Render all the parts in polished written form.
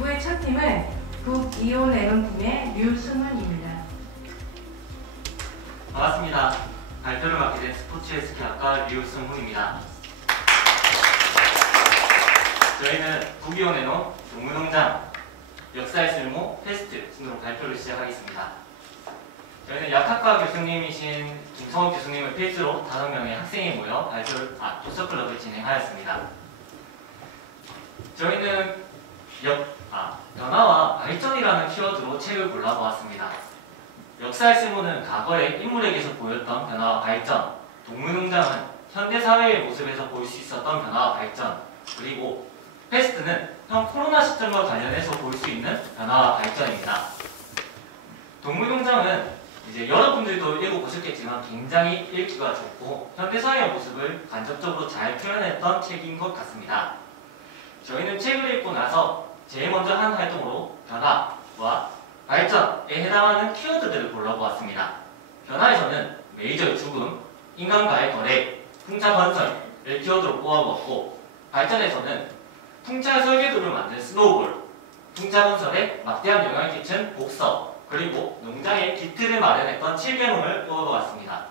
2부의 첫 팀은 북이온애론 팀의 류승훈입니다. 반갑습니다. 발표를 맡게 된 스포츠헬스케어학과 류승훈입니다. 저희는 북이온애론 동물농장 역사의 쓸모 테스트 순으로 발표를 시작하겠습니다. 저희는 약학과 교수님이신 김성욱 교수님을 필두로 5명의 학생이 모여 도서클럽을 진행하였습니다. 저희는 변화와 발전이라는 키워드로 책을 골라보았습니다. 역사의 쓸모는 과거의 인물에게서 보였던 변화와 발전, 동물농장은 현대사회의 모습에서 볼 수 있었던 변화와 발전, 그리고 패스트는 현 코로나 시점과 관련해서 볼 수 있는 변화와 발전입니다. 동물농장은 이제 여러분들도 읽어보셨겠지만 굉장히 읽기가 좋고 현대사회의 모습을 간접적으로 잘 표현했던 책인 것 같습니다. 저희는 책을 읽고 나서 제일 먼저 한 활동으로 변화와 발전에 해당하는 키워드들을 골라보았습니다. 변화에서는 메이저의 죽음, 인간과의 거래, 풍차 건설을 키워드로 뽑아보았고, 발전에서는 풍차 설계도를 만든 스노우볼, 풍차 건설에 막대한 영향을 끼친 복서, 그리고 농장의 기틀을 마련했던 7개론을 뽑아보았습니다.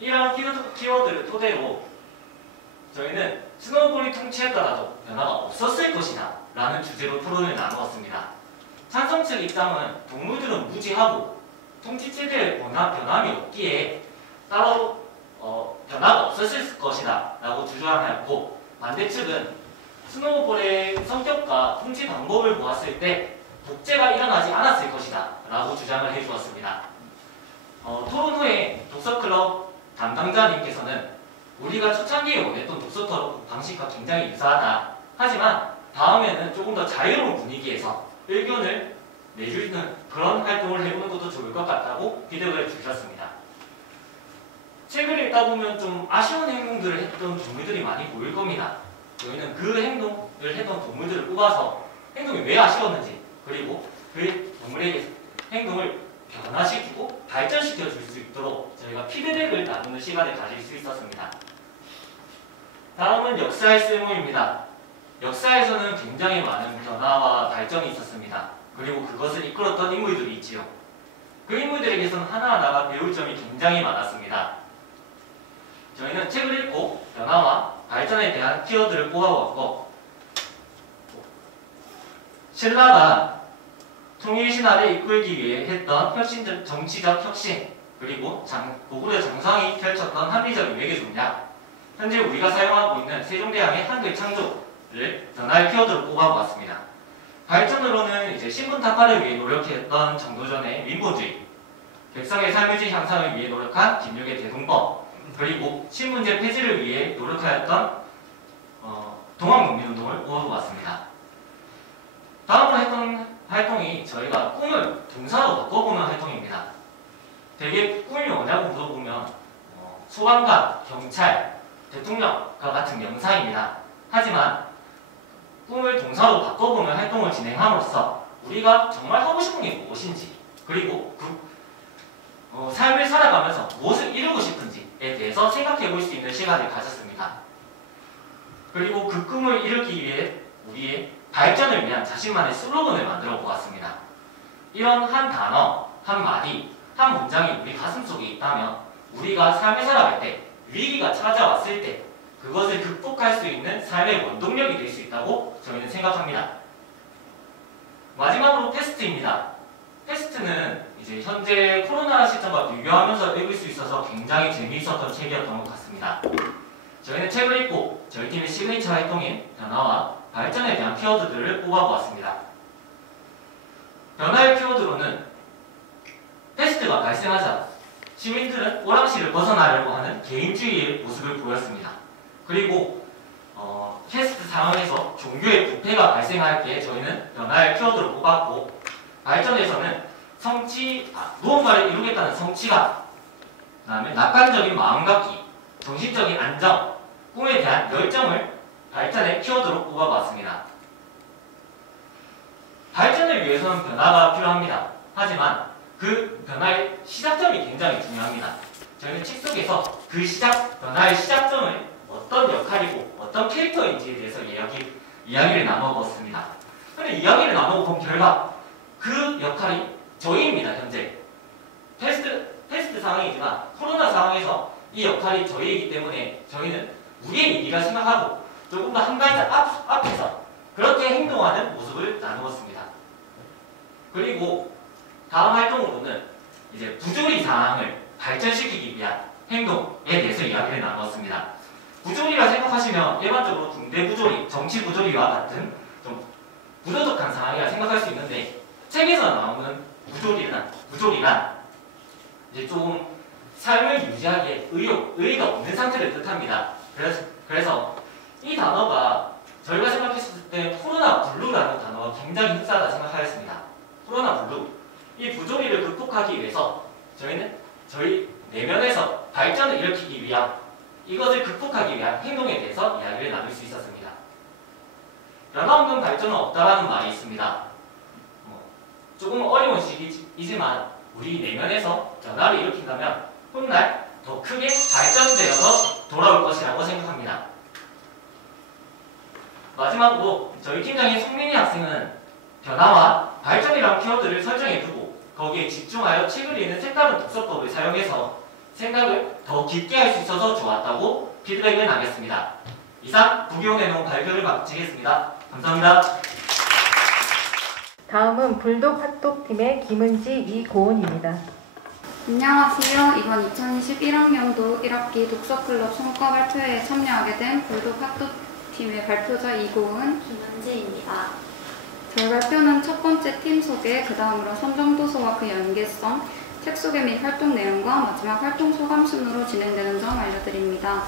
이러한 키워드를 토대로 저희는 스노우볼이 통치했더라도 변화가 없었을 것이다 라는 주제로 토론을 나누었습니다. 찬성 측 입장은 동물들은 무지하고 통치 체제에 변함이 없기에 따로 변화가 없었을 것이다 라고 주장하였고, 반대 측은 스노우볼의 성격과 통치 방법을 보았을 때 독재가 일어나지 않았을 것이다 라고 주장을 해주었습니다. 토론 후에 독서클럽 담당자님께서는 우리가 초창기에 원했던 독서 토론 방식과 굉장히 유사하다. 하지만 다음에는 조금 더 자유로운 분위기에서 의견을 내주는 그런 활동을 해보는 것도 좋을 것 같다고 피드백을 주셨습니다. 책을 읽다 보면 좀 아쉬운 행동들을 했던 동물들이 많이 보일 겁니다. 저희는 그 행동을 했던 동물들을 뽑아서 행동이 왜 아쉬웠는지, 그리고 그 동물의 행동을 변화시키고 발전시켜 줄 수 있도록 저희가 피드백을 나누는 시간을 가질 수 있었습니다. 다음은 역사의 쓸모입니다. 역사에서는 굉장히 많은 변화와 발전이 있었습니다. 그리고 그것을 이끌었던 인물들이 있지요. 그 인물들에게서는 하나하나가 배울 점이 굉장히 많았습니다. 저희는 책을 읽고 변화와 발전에 대한 키워드를 뽑아보았고, 신라가 통일신화를 이끌기 위해 했던 정치적 혁신, 그리고 고구려 장성이 펼쳤던 합리적인 외교전략, 현재 우리가 사용하고 있는 세종대왕의 한글 창조를 변화의 키워드로 뽑아보았습니다. 발전으로는 이제 신분 타파를 위해 노력했던 정도전의 민보주의, 백성의 삶의 질 향상을 위해 노력한 김유의 대동법, 그리고 신분제 폐지를 위해 노력하였던 동학농민운동을 뽑아보았습니다. 다음으로 했던 활동이 저희가 꿈을 동사로 바꿔보는 활동입니다. 대개 꿈이 뭐냐고 물어보면 소방관, 경찰, 대통령과 같은 명사입니다. 하지만 꿈을 동사로 바꿔보는 활동을 진행함으로써 우리가 정말 하고 싶은 게 무엇인지, 그리고 삶을 살아가면서 무엇을 이루고 싶은지에 대해서 생각해 볼 수 있는 시간을 가졌습니다. 그리고 그 꿈을 이루기 위해 우리의 발전을 위한 자신만의 슬로건을 만들어 보았습니다. 이런 한 단어, 한 마디, 한 문장이 우리 가슴속에 있다면 우리가 삶을 살아갈 때, 위기가 찾아왔을 때 그것을 극복할 수 있는 삶의 원동력이 될 수 있다고 저희는 생각합니다. 마지막으로 테스트입니다. 테스트는 이제 현재 코로나 시점과 비교하면서 읽을 수 있어서 굉장히 재미있었던 책이었던 것 같습니다. 저희는 책을 읽고 저희 팀의 시그니처 활동인 변화와 발전에 대한 키워드들을 뽑아보았습니다. 변화의 키워드로는 패스트가 발생하자 시민들은 오랑시를 벗어나려고 하는 개인주의의 모습을 보였습니다. 그리고 패스트 상황에서 종교의 부패가 발생할 때 저희는 변화의 키워드를 뽑았고, 발전에서는 무언가를 이루겠다는 성취감, 그 다음에 낙관적인 마음 갖기, 정신적인 안정, 꿈에 대한 열정을 발전의 키워드로 뽑아봤습니다. 발전을 위해서는 변화가 필요합니다. 하지만 그 변화의 시작점이 굉장히 중요합니다. 저희는 책 속에서 그 변화의 시작점을 어떤 역할이고 어떤 캐릭터인지에 대해서 이야기를 나눠보았습니다. 근데 이야기를 나누고 본 결과 그 역할이 저희입니다. 현재 패스트 상황이지만 코로나 상황에서 이 역할이 저희이기 때문에 저희는 우리의 얘기가 생각하고 조금 더 한 발짝 앞에서 그렇게 행동하는 모습을 나누었습니다. 그리고 다음 활동으로는 이제 부조리 상황을 발전시키기 위한 행동에 대해서 이야기를 나누었습니다. 부조리라 생각하시면 일반적으로 군대 부조리, 정치 부조리와 같은 좀 부도덕한 상황이라 생각할 수 있는데 책에서 나오는 부조리란 이제 조금 삶을 유지하기에 의의가 없는 상태를 뜻합니다. 그래서 이 단어가 저희가 생각했을 때 코로나 블루라는 단어가 굉장히 흡사하다 생각하였습니다. 코로나 블루. 이 부조리를 극복하기 위해서 저희는 저희 내면에서 발전을 일으키기 위한 이것을 극복하기 위한 행동에 대해서 이야기를 나눌 수 있었습니다. 변화 없는 발전은 없다라는 말이 있습니다. 조금 어려운 시기이지만 우리 내면에서 변화를 일으킨다면 훗날 더 크게 발전되어서 돌아올 것이라고 생각합니다. 마지막으로 저희 팀장인 송민희 학생은 변화와 발전이라는 키워드를 설정해두고 거기에 집중하여 책을 읽는 색다른 독서법을 사용해서 생각을 더 깊게 할 수 있어서 좋았다고 피드백을 나눴습니다. 이상 부기원에 놓은 발표를 마치겠습니다. 감사합니다. 다음은 불독 핫독팀의 김은지, 이고은입니다. 안녕하세요. 이번 2021학년도 1학기 독서클럽 성과 발표회에 참여하게 된 불독 핫독팀의 발표자 이고은, 김은지입니다. 저희 발표는 첫 번째 팀 소개, 그 다음으로 선정도서와 그 연계성, 책 소개 및 활동 내용과 마지막 활동 소감 순으로 진행되는 점 알려드립니다.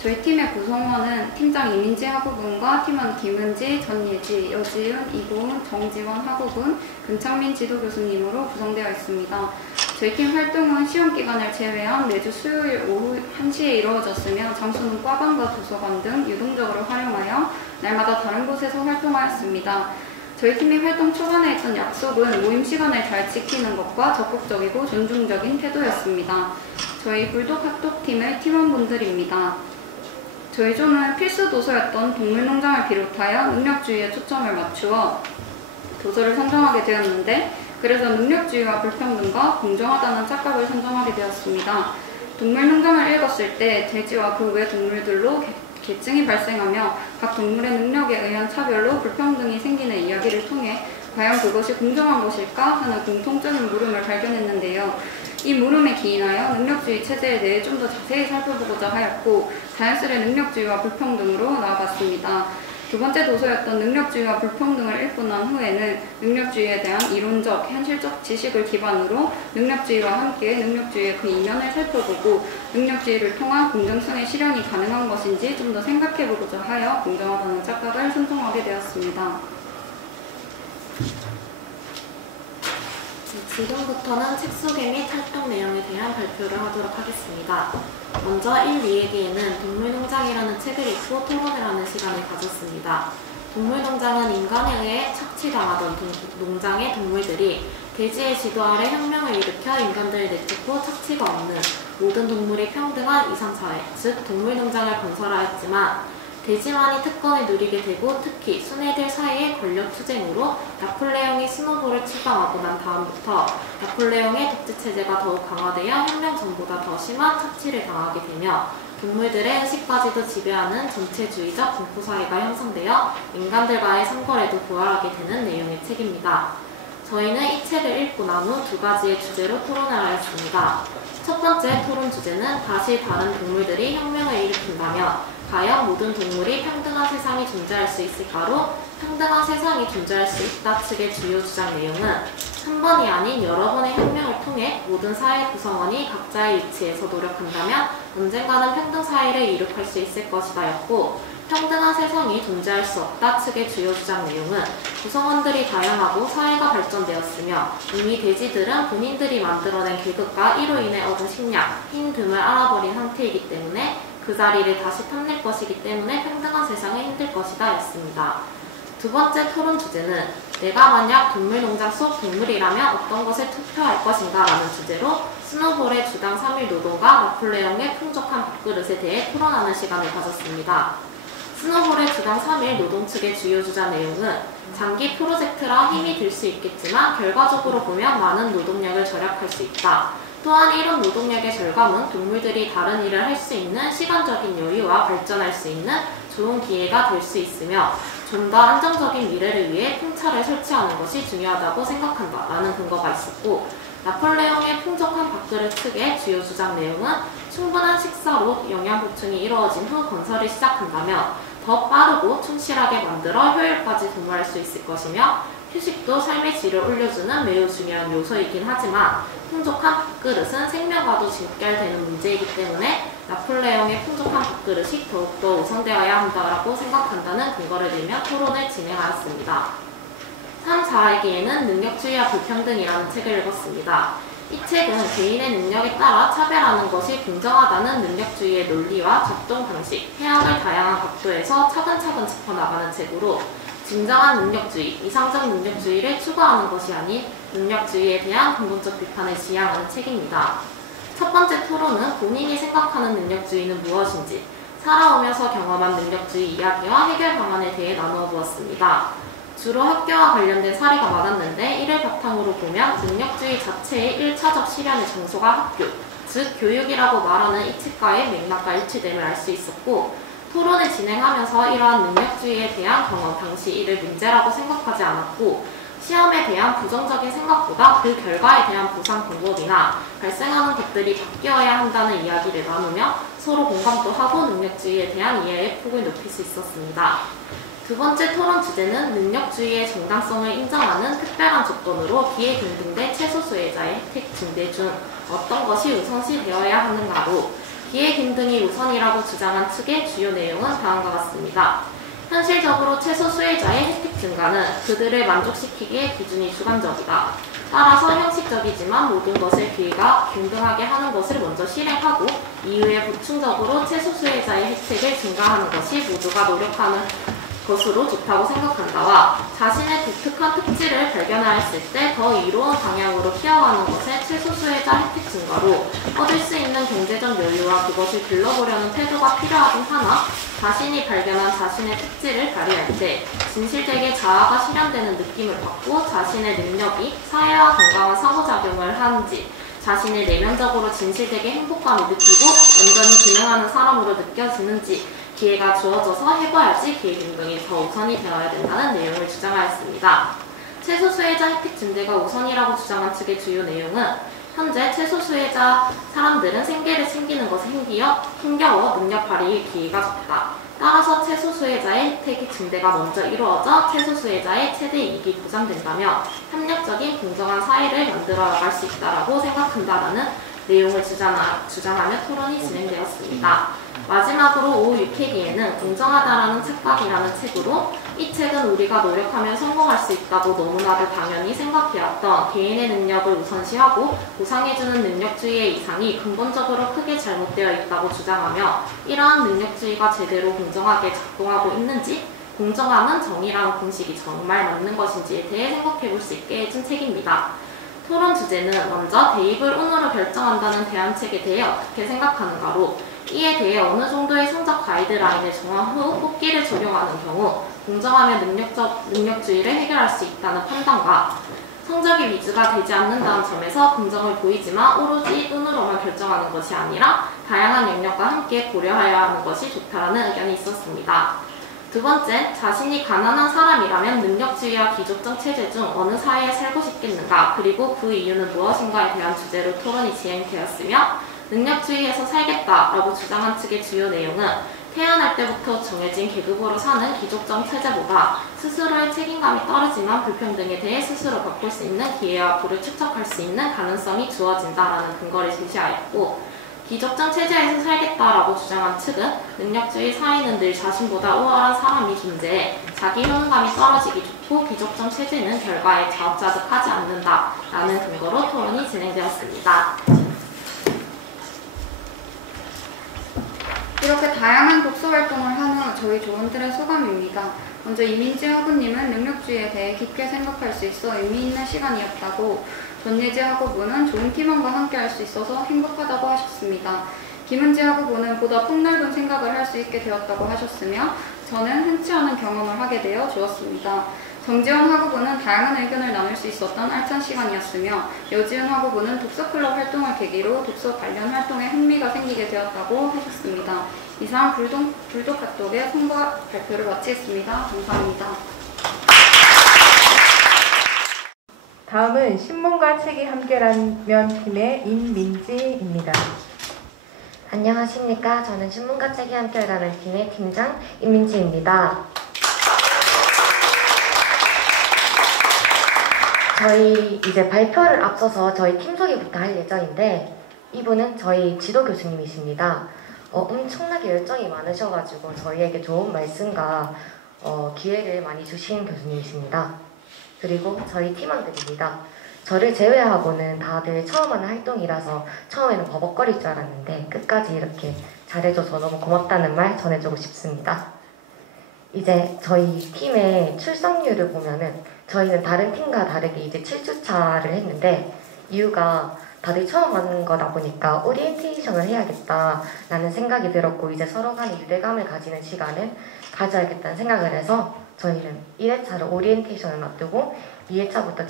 저희 팀의 구성원은 팀장 이민지 학우분과 팀원 김은지, 전예지, 여지은, 이고은, 정지원 학우분, 금창민 지도교수님으로 구성되어 있습니다. 저희 팀 활동은 시험 기간을 제외한 매주 수요일 오후 1시에 이루어졌으며 장소는 과방과 도서관 등 유동적으로 활용하여 날마다 다른 곳에서 활동하였습니다. 저희 팀이 활동 초반에 했던 약속은 모임 시간을 잘 지키는 것과 적극적이고 존중적인 태도였습니다. 저희 불독 핫독팀의 팀원분들입니다. 저희 조는 필수 도서였던 동물농장을 비롯하여 능력주의에 초점을 맞추어 도서를 선정하게 되었는데 그래서 능력주의와 불평등과 공정하다는 착각을 선정하게 되었습니다. 동물농장을 읽었을 때 돼지와 그 외 동물들로 계층이 발생하며 각 동물의 능력에 의한 차별로 불평등이 생기는 이야기를 통해 과연 그것이 공정한 것일까 하는 공통적인 물음을 발견했는데요. 이 물음에 기인하여 능력주의 체제에 대해 좀 더 자세히 살펴보고자 하였고 자연스레 능력주의와 불평등으로 나아갔습니다. 두 번째 도서였던 능력주의와 불평등을 읽고 난 후에는 능력주의에 대한 이론적, 현실적 지식을 기반으로 능력주의와 함께 능력주의의 그 이면을 살펴보고 능력주의를 통한 공정성의 실현이 가능한 것인지 좀 더 생각해보고자 하여 공정하다는 착각을 선정하게 되었습니다. 지금부터는 책 소개 및 활동 내용에 대한 발표를 하도록 하겠습니다. 먼저 1, 2회기에는 동물농장이라는 책을 읽고 토론을 하는 시간을 가졌습니다. 동물농장은 인간에 의해 착취당하던 농장의 동물들이 돼지의 지도 아래 혁명을 일으켜 인간들을 내쫓고 착취가 없는 모든 동물이 평등한 이상사회, 즉 동물농장을 건설하였지만 돼지만이 특권을 누리게 되고 특히 순애들 사이의 권력 투쟁으로 나폴레옹이 스노볼을 추방하고 난 다음부터 나폴레옹의 독재체제가 더욱 강화되어 혁명 전보다 더 심한 착취를 당하게 되며 동물들의 의식까지도 지배하는 전체주의적 공포사회가 형성되어 인간들과의 상거래도 부활하게 되는 내용의 책입니다. 저희는 이 책을 읽고 난 후 두 가지의 주제로 토론을 하였습니다. 첫 번째 토론 주제는 다시 다른 동물들이 혁명을 일으킨다면 과연 모든 동물이 평등한 세상이 존재할 수 있을까로 평등한 세상이 존재할 수 있다 측의 주요 주장 내용은 한 번이 아닌 여러 번의 혁명을 통해 모든 사회 구성원이 각자의 위치에서 노력한다면 언젠가는 평등 사회를 이룩할 수 있을 것이다 였고 평등한 세상이 존재할 수 없다 측의 주요 주장 내용은 구성원들이 다양하고 사회가 발전되었으며 이미 돼지들은 본인들이 만들어낸 계급과 이로 인해 얻은 식량, 흰 듬을 알아버린 상태이기 때문에 그 자리를 다시 탐낼 것이기 때문에 평등한 세상은 힘들 것이다 였습니다. 두 번째 토론 주제는 내가 만약 동물농장 속 동물이라면 어떤 것에 투표할 것인가 라는 주제로 스노볼의 주당 3일 노동과 나폴레옹의 풍족한 밥그릇에 대해 토론하는 시간을 가졌습니다. 스노볼의 주당 3일 노동 측의 주요 주장 내용은 장기 프로젝트라 힘이 들 수 있겠지만 결과적으로 보면 많은 노동력을 절약할 수 있다. 또한 이런 노동력의 절감은 동물들이 다른 일을 할 수 있는 시간적인 여유와 발전할 수 있는 좋은 기회가 될 수 있으며 좀 더 안정적인 미래를 위해 풍차를 설치하는 것이 중요하다고 생각한다 라는 근거가 있었고, 나폴레옹의 풍족한 밥그릇 측의 주요 주장 내용은 충분한 식사로 영양 보충이 이루어진 후 건설을 시작한다면 더 빠르고 충실하게 만들어 효율까지 도모할 수 있을 것이며, 휴식도 삶의 질을 올려주는 매우 중요한 요소이긴 하지만 풍족한 밥그릇은 생명과도 직결되는 문제이기 때문에 나폴레옹의 풍족한 밥그릇이 더욱더 우선되어야 한다고 생각한다는 근거를 들며 토론을 진행하였습니다. 3, 4회기에는 능력주의와 불평등이라는 책을 읽었습니다. 이 책은 개인의 능력에 따라 차별하는 것이 공정하다는 능력주의의 논리와 작동 방식, 해석을 다양한 각도에서 차근차근 짚어나가는 책으로 진정한 능력주의, 이상적 능력주의를 추구하는 것이 아닌 능력주의에 대한 근본적 비판을 지향하는 책입니다. 첫 번째 토론은 본인이 생각하는 능력주의는 무엇인지, 살아오면서 경험한 능력주의 이야기와 해결 방안에 대해 나누어 보았습니다. 주로 학교와 관련된 사례가 많았는데 이를 바탕으로 보면 능력주의 자체의 1차적 실현의 장소가 학교, 즉 교육이라고 말하는 이 책과의 맥락과 일치됨을 알 수 있었고, 토론을 진행하면서 이러한 능력주의에 대한 경험 당시 이를 문제라고 생각하지 않았고, 시험에 대한 부정적인 생각보다 그 결과에 대한 보상 방법이나 발생하는 것들이 바뀌어야 한다는 이야기를 나누며 서로 공감도 하고 능력주의에 대한 이해의 폭을 높일 수 있었습니다. 두 번째 토론 주제는 능력주의의 정당성을 인정하는 특별한 조건으로 기회등등대 최소 수혜자의 혜택 증대 중 어떤 것이 우선시 되어야 하는가로, 기회등등이 우선이라고 주장한 측의 주요 내용은 다음과 같습니다. 현실적으로 최소 수혜자의 혜택 증가는 그들을 만족시키기에 기준이 주관적이다. 따라서 형식적이지만 모든 것을 기회가 균등하게 하는 것을 먼저 실행하고 이후에 보충적으로 최소 수혜자의 혜택을 증가하는 것이 모두가 노력하는 것으로 좋다고 생각한다와, 자신의 독특한 특질을 발견하였을 때 더 이로운 방향으로 키워가는 것에 최소 수혜자 혜택 증가로 얻을 수 있는 경제적 여유와 그것을 길러보려는 태도가 필요하긴 하나, 자신이 발견한 자신의 특질을 발휘할 때 진실되게 자아가 실현되는 느낌을 받고 자신의 능력이 사회와 건강한 상호작용을 하는지, 자신을 내면적으로 진실되게 행복감을 느끼고 완전히 기능하는 사람으로 느껴지는지 기회가 주어져서 해봐야지 기회등등이 더 우선이 되어야 된다는 내용을 주장하였습니다. 최소 수혜자 혜택 증대가 우선이라고 주장한 측의 주요 내용은 현재 최소 수혜자 사람들은 생계를 챙기는 것에 힘겨워 능력 발휘의 기회가 적다. 따라서 최소 수혜자의 혜택의 증대가 먼저 이루어져 최소 수혜자의 최대 이익이 보장된다며 협력적인 공정한 사회를 만들어 나갈 수 있다고 생각한다라는 내용을 주장하며 토론이 진행되었습니다. 마지막으로 5, 6회기에는 공정하다라는 착각이라는 책으로, 이 책은 우리가 노력하면 성공할 수 있다고 너무나도 당연히 생각해왔던 개인의 능력을 우선시하고 보상해주는 능력주의의 이상이 근본적으로 크게 잘못되어 있다고 주장하며, 이러한 능력주의가 제대로 공정하게 작동하고 있는지, 공정함은 정의라는 공식이 정말 맞는 것인지에 대해 생각해볼 수 있게 해준 책입니다. 토론 주제는 먼저 대입을 운으로 결정한다는 대안책에 대해 어떻게 생각하는가로, 이에 대해 어느 정도의 성적 가이드라인을 정한 후 뽑기를 적용하는 경우 공정하며 능력주의를 해결할 수 있다는 판단과, 성적이 위주가 되지 않는다는 점에서 긍정을 보이지만 오로지 운으로만 결정하는 것이 아니라 다양한 영역과 함께 고려해야 하는 것이 좋다라는 의견이 있었습니다. 두 번째, 자신이 가난한 사람이라면 능력주의와 귀족적 체제 중 어느 사회에 살고 싶겠는가, 그리고 그 이유는 무엇인가에 대한 주제로 토론이 진행되었으며, 능력주의에서 살겠다라고 주장한 측의 주요 내용은 태어날 때부터 정해진 계급으로 사는 귀족적 체제보다 스스로의 책임감이 떨어지만 불평등에 대해 스스로 바꿀 수 있는 기회와 부를 축적할 수 있는 가능성이 주어진다라는 근거를 제시하였고, 귀족적 체제에서 살겠다라고 주장한 측은 능력주의 사회는 늘 자신보다 우월한 사람이 존재해 자기 효능감이 떨어지기 좋고 귀족적 체제는 결과에 자업자득하지 않는다라는 근거로 토론이 진행되었습니다. 이렇게 다양한 독서 활동을 한 후 저희 조원들의 소감입니다. 먼저 이민지 학우님은 능력주의에 대해 깊게 생각할 수 있어 의미 있는 시간이었다고, 전예지 학우분은 좋은 팀원과 함께 할 수 있어서 행복하다고 하셨습니다. 김은지 학우분은 보다 폭넓은 생각을 할 수 있게 되었다고 하셨으며, 저는 흔치 않은 경험을 하게 되어 좋았습니다. 정지원 학우부는 다양한 의견을 나눌 수 있었던 알찬 시간이었으며 여지은 학우부는 독서클럽 활동을 계기로 독서 관련 활동에 흥미가 생기게 되었다고 하셨습니다. 이상 불독 핫독의 선거 발표를 마치겠습니다. 감사합니다. 다음은 신문과 책이 함께라면 팀의 임민지입니다. 안녕하십니까. 저는 신문과 책이 함께라는 팀의 팀장 임민지입니다. 저희 이제 발표를 앞서서 저희 팀 소개부터 할 예정인데 이분은 저희 지도 교수님이십니다. 엄청나게 열정이 많으셔가지고 저희에게 좋은 말씀과 기회를 많이 주신 교수님이십니다. 그리고 저희 팀원들입니다. 저를 제외하고는 다들 처음 하는 활동이라서 처음에는 버벅거릴 줄 알았는데 끝까지 이렇게 잘해줘서 너무 고맙다는 말 전해주고 싶습니다. 이제 저희 팀의 출석률을 보면은 저희는 다른 팀과 다르게 이제 7주차를 했는데 이유가 다들 처음 하는 거다 보니까 오리엔테이션을 해야겠다라는 생각이 들었고 이제 서로 간에 유대감을 가지는 시간을 가져야겠다는 생각을 해서 저희는 1회차를 오리엔테이션을 놔두고 2회차부터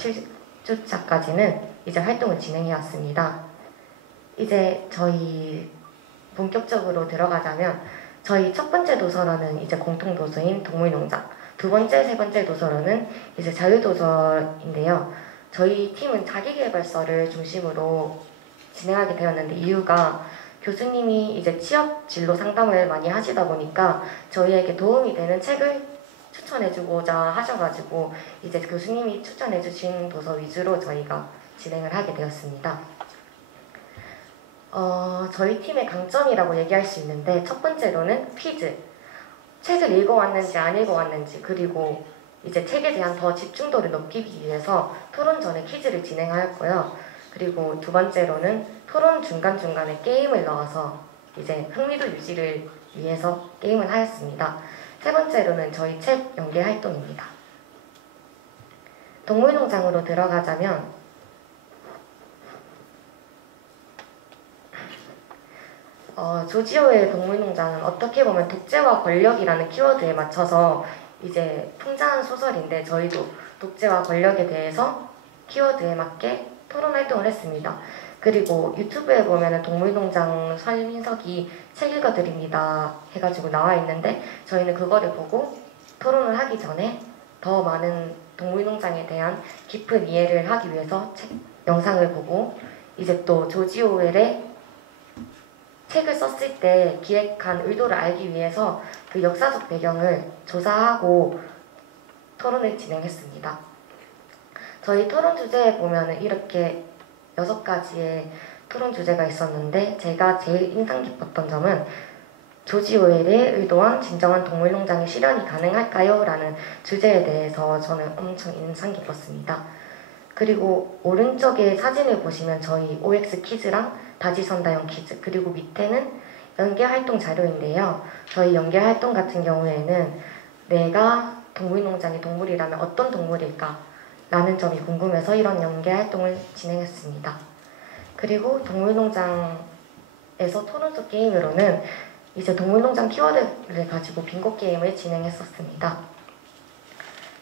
7주차까지는 이제 활동을 진행해 왔습니다. 이제 저희 본격적으로 들어가자면 저희 첫 번째 도서로는 이제 공통도서인 동물농장, 두 번째, 세 번째 도서로는 이제 자유도서인데요. 저희 팀은 자기계발서를 중심으로 진행하게 되었는데 이유가 교수님이 이제 취업 진로 상담을 많이 하시다 보니까 저희에게 도움이 되는 책을 추천해주고자 하셔가지고 이제 교수님이 추천해주신 도서 위주로 저희가 진행을 하게 되었습니다. 저희 팀의 강점이라고 얘기할 수 있는데 첫 번째로는 퀴즈. 책을 읽어왔는지 안 읽어왔는지 그리고 이제 책에 대한 더 집중도를 높이기 위해서 토론 전에 퀴즈를 진행하였고요. 그리고 두 번째로는 토론 중간중간에 게임을 넣어서 이제 흥미도 유지를 위해서 게임을 하였습니다. 세 번째로는 저희 책 연계 활동입니다. 동물농장으로 들어가자면 조지오의 동물농장은 어떻게 보면 독재와 권력이라는 키워드에 맞춰서 이제 풍자한 소설인데 저희도 독재와 권력에 대해서 키워드에 맞게 토론 활동을 했습니다. 그리고 유튜브에 보면은 동물농장 설민석이 책 읽어드립니다 해가지고 나와 있는데 저희는 그거를 보고 토론을 하기 전에 더 많은 동물농장에 대한 깊은 이해를 하기 위해서 영상을 보고 이제 또 조지 오웰의 책을 썼을 때 기획한 의도를 알기 위해서 그 역사적 배경을 조사하고 토론을 진행했습니다. 저희 토론 주제에 보면은 이렇게 6가지의 토론 주제가 있었는데 제가 제일 인상 깊었던 점은 조지 오웰의 의도한 진정한 동물농장의 실현이 가능할까요? 라는 주제에 대해서 저는 엄청 인상 깊었습니다. 그리고 오른쪽에 사진을 보시면 저희 OX 퀴즈랑 다지선다형 퀴즈 그리고 밑에는 연계활동 자료인데요. 저희 연계활동 같은 경우에는 내가 동물농장의 동물이라면 어떤 동물일까? 라는 점이 궁금해서 이런 연계활동을 진행했습니다. 그리고 동물농장에서 토론 속 게임으로는 이제 동물농장 키워드를 가지고 빙고 게임을 진행했었습니다.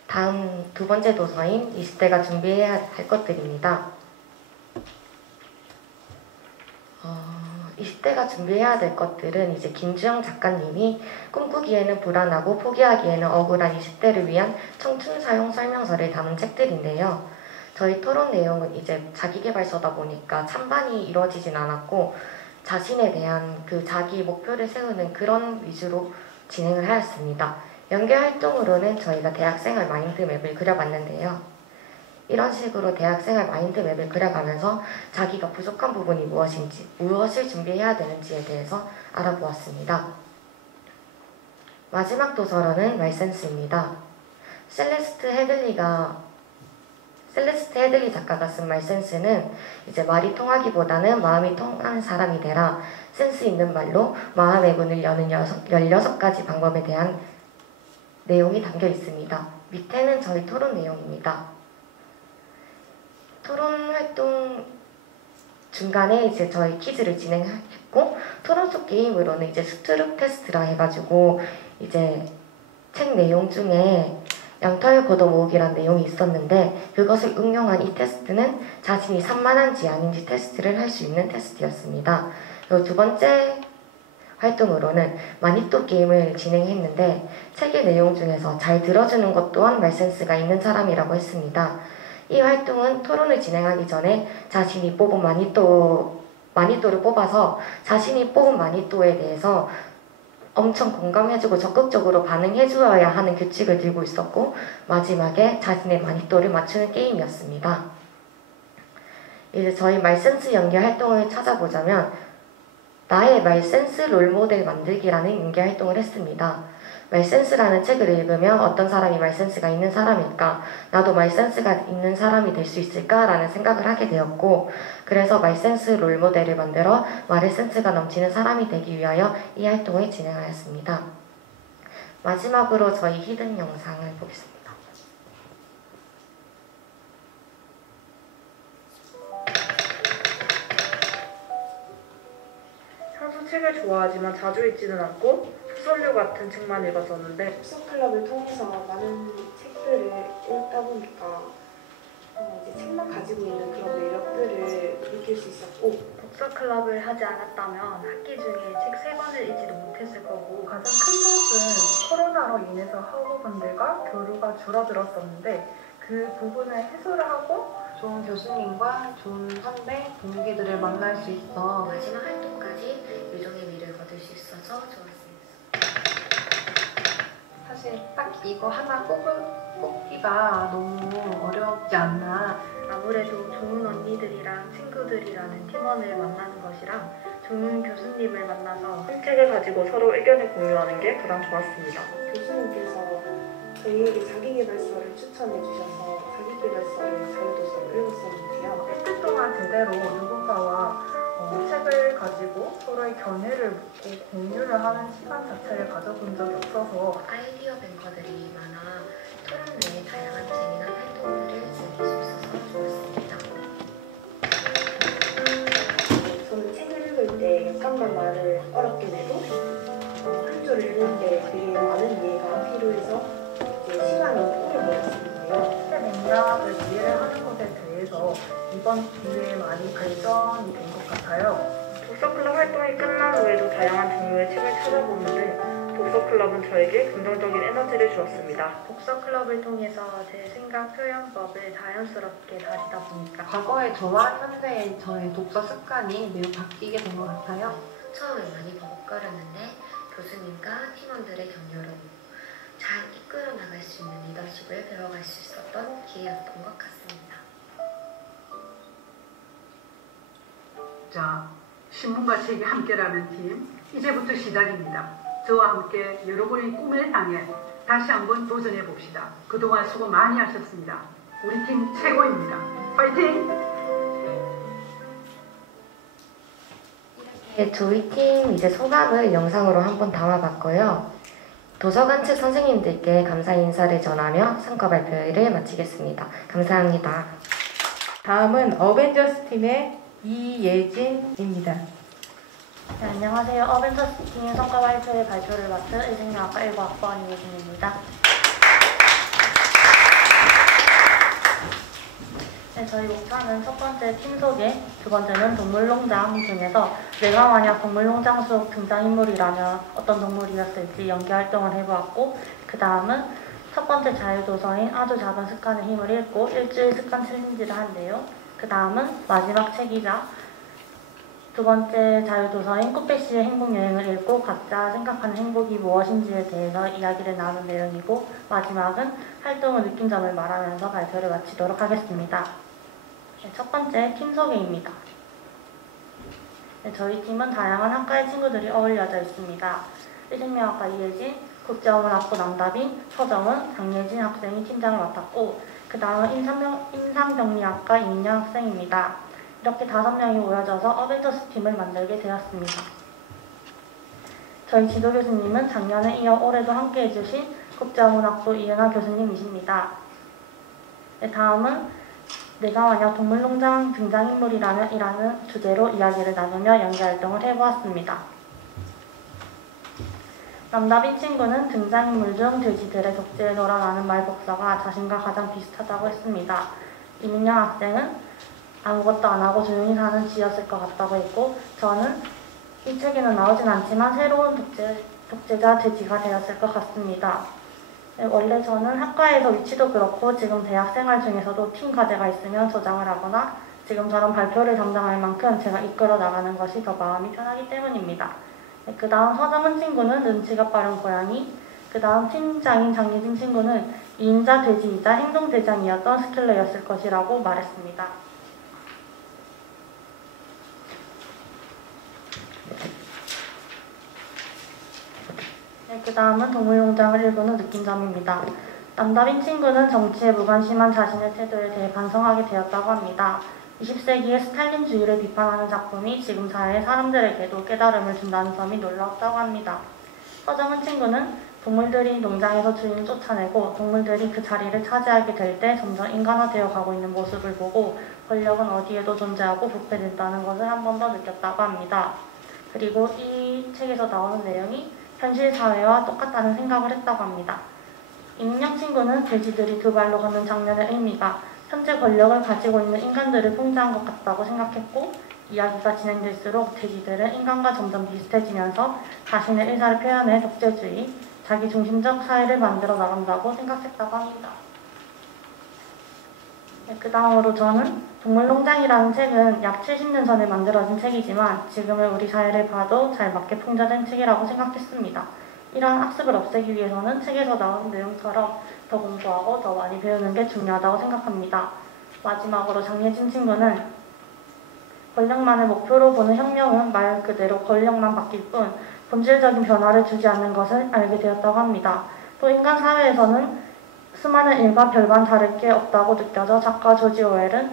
다음 두 번째 도서인 20대가 준비해야 할 것들입니다. 20대가 준비해야 될 것들은 이제 김주영 작가님이 꿈꾸기에는 불안하고 포기하기에는 억울한 20대를 위한 청춘 사용 설명서를 담은 책들인데요. 저희 토론 내용은 이제 자기계발서다 보니까 찬반이 이루어지진 않았고 자신에 대한 그 자기 목표를 세우는 그런 위주로 진행을 하였습니다. 연계활동으로는 저희가 대학생활 마인드맵을 그려봤는데요. 이런 식으로 대학생활 마인드맵을 그려가면서 자기가 부족한 부분이 무엇인지, 무엇을 준비해야 되는지에 대해서 알아보았습니다. 마지막 도서로는 말센스입니다. 셀레스트 헤들리 작가가 쓴 말센스는 이제 말이 통하기보다는 마음이 통하는 사람이 되라, 센스 있는 말로 마음의 문을 여는 16가지 방법에 대한 내용이 담겨 있습니다. 밑에는 저희 토론 내용입니다. 토론 활동 중간에 이제 저희 퀴즈를 진행했고 토론 속 게임으로는 이제 스트룹 테스트라 해가지고 이제 책 내용 중에 양털 걷어 모으기란 내용이 있었는데 그것을 응용한 이 테스트는 자신이 산만한지 아닌지 테스트를 할 수 있는 테스트였습니다. 그리고 두 번째 활동으로는 마니또 게임을 진행했는데 책의 내용 중에서 잘 들어주는 것 또한 말센스가 있는 사람이라고 했습니다. 이 활동은 토론을 진행하기 전에 자신이 뽑은 마니또를 뽑아서 자신이 뽑은 마니또에 대해서 엄청 공감해주고 적극적으로 반응해주어야 하는 규칙을 들고 있었고 마지막에 자신의 마니또를 맞추는 게임이었습니다. 이제 저희 말센스 연기 활동을 찾아보자면 나의 말센스 롤모델 만들기라는 연기 활동을 했습니다. 말센스라는 책을 읽으면 어떤 사람이 말센스가 있는 사람일까? 나도 말센스가 있는 사람이 될 수 있을까? 라는 생각을 하게 되었고 그래서 말센스 롤모델을 만들어 말의 센스가 넘치는 사람이 되기 위하여 이 활동을 진행하였습니다. 마지막으로 저희 히든 영상을 보겠습니다. 평소 책을 좋아하지만 자주 읽지는 않고 소설류 같은 책만 읽었었는데 독서클럽을 통해서 많은 책들을 읽다 보니까 이제 책만 가지고 있는 그런 매력들을 느낄 수 있었고 독서클럽을 하지 않았다면 학기 중에 책 3권을 읽지도 못했을 거고 가장 큰 것은 코로나로 인해서 학우분들과 교류가 줄어들었었는데 그 부분을 해소를 하고 좋은 교수님과 좋은 선배, 동기들을 만날 수 있어 마지막 활동까지 유종의 미를 거둘 수 있어서 좋았습니다. 사실 딱 이거 하나 뽑기가 너무 어렵지 않나. 아무래도 좋은 언니들이랑 친구들이라는 팀원을 만나는 것이랑 좋은 교수님을 만나서 한 책을 가지고 서로 의견을 공유하는 게 가장 좋았습니다. 교수님께서 저희에게 자기계발서를 추천해 주셔서 자기계발서를 자유도서로 읽었었는데요. 일주 동안 제대로 누군가와 책을 가지고 서로의 견해를 묻고 공유를 하는 시간 자체를 가져본 적이 없어서 아이디어 뱅커들이 많아 토론 외에 다양한 재미난 활동들을 즐길 수 있어서 좋았습니다. 저는 책을 읽을 때 약간만 말을 어렵게 내도 한 줄을 읽을 때 되게 많은 이해가 필요해서 이제 시간이 오래 걸렸었는데요. 책 맥락을 이해를 하는 것에 대해서 이번 기회에 많이 발전이 된 것 같아요. 독서클럽 활동이 끝난 후에도 다양한 종류의 책을 찾아보는데 독서클럽은 저에게 긍정적인 에너지를 주었습니다. 독서클럽을 통해서 제 생각 표현법을 자연스럽게 다지다 보니까 과거의 저와 현재의 저의 독서 습관이 매우 바뀌게 된 것 같아요. 처음엔 많이 버벅거렸는데 교수님과 팀원들의 격려로 잘 이끌어 나갈 수 있는 리더십을 배워갈 수 있었던 기회였던 것 같습니다. 자, 신문과 책이 함께라는 팀, 이제부터 시작입니다. 저와 함께 여러분의 꿈을 향해 다시 한번 도전해 봅시다. 그동안 수고 많이 하셨습니다. 우리 팀 최고입니다. 파이팅! 네, 저희 팀 이제 소감을 영상으로 한번 담아봤고요. 도서관 측 선생님들께 감사 인사를 전하며 성과 발표를 마치겠습니다. 감사합니다. 다음은 어벤져스 팀의 이예진입니다. 네, 안녕하세요. 어벤져스 팀 성과 발표를 맡은 의생명학과 1부 학번 이예진입니다. 네, 저희 목차는 첫 번째 팀 소개, 두 번째는 동물농장 중에서 내가 만약 동물농장 속 등장인물이라면 어떤 동물이었을지 연기활동을 해보았고, 그 다음은 첫 번째 자유도서인 아주 작은 습관의 힘을 읽고 일주일 습관 챌린지를 한대요. 그 다음은 마지막 책이자 두 번째 자유도서인 꾸페씨의 행복여행을 읽고 각자 생각하는 행복이 무엇인지에 대해서 이야기를 나눈 내용이고, 마지막은 활동을 느낀 점을 말하면서 발표를 마치도록 하겠습니다. 네, 첫 번째 팀 소개입니다. 네, 저희 팀은 다양한 학과의 친구들이 어울려져 있습니다. 의생명학과 이예진, 국제어문학부 남다빈, 서정은, 장예진 학생이 팀장을 맡았고, 그 다음은 임상병리학과 이민영 학생입니다. 이렇게 5명이 모여져서 어벤져스 팀을 만들게 되었습니다. 저희 지도교수님은 작년에 이어 올해도 함께 해주신 국제어문학부 이은하 교수님이십니다. 네, 다음은 내가 만약 동물농장 등장인물이라면 이라는 주제로 이야기를 나누며 연기활동을 해보았습니다. 남다빈 친구는 등장인물 중 돼지들의 덕질에 놀아나는 말 복사가 자신과 가장 비슷하다고 했습니다. 이민영 학생은 아무것도 안 하고 조용히 사는 쥐였을 것 같다고 했고, 저는 이 책에는 나오진 않지만 새로운 독재자 돼지가 되었을 것 같습니다. 원래 저는 학과에서 위치도 그렇고 지금 대학 생활 중에서도 팀 과제가 있으면 조장을 하거나 지금처럼 발표를 담당할 만큼 제가 이끌어 나가는 것이 더 마음이 편하기 때문입니다. 그 다음 서정은 친구는 눈치가 빠른 고양이, 그 다음 팀장인 장예진 친구는 2인자 돼지이자 행동대장이었던 스킬러였을 것이라고 말했습니다. 그 다음은 동물농장을 읽은 후 느낀 점입니다. 남다빈 친구는 정치에 무관심한 자신의 태도에 대해 반성하게 되었다고 합니다. 20세기의 스탈린주의를 비판하는 작품이 지금 사회의 사람들에게도 깨달음을 준다는 점이 놀라웠다고 합니다. 서정은 친구는 동물들이 농장에서 주인을 쫓아내고 동물들이 그 자리를 차지하게 될 때 점점 인간화되어 가고 있는 모습을 보고 권력은 어디에도 존재하고 부패된다는 것을 한 번 더 느꼈다고 합니다. 그리고 이 책에서 나오는 내용이 현실 사회와 똑같다는 생각을 했다고 합니다. 이민영 친구는 돼지들이 두 발로 걷는 장면의 의미가 현재 권력을 가지고 있는 인간들을 풍자한 것 같다고 생각했고, 이야기가 진행될수록 돼지들은 인간과 점점 비슷해지면서 자신의 의사를 표현해 독재주의, 자기중심적 사회를 만들어 나간다고 생각했다고 합니다. 그 다음으로 저는 동물농장이라는 책은 약 70년 전에 만들어진 책이지만 지금의 우리 사회를 봐도 잘 맞게 풍자된 책이라고 생각했습니다. 이러한 학습을 없애기 위해서는 책에서 나온 내용처럼 더 공부하고 더 많이 배우는 게 중요하다고 생각합니다. 마지막으로 장예진 친구는 권력만을 목표로 보는 혁명은 말 그대로 권력만 바뀔 뿐 본질적인 변화를 주지 않는 것을 알게 되었다고 합니다. 또 인간 사회에서는 수많은 일과 별반 다를 게 없다고 느껴져 작가 조지 오웰은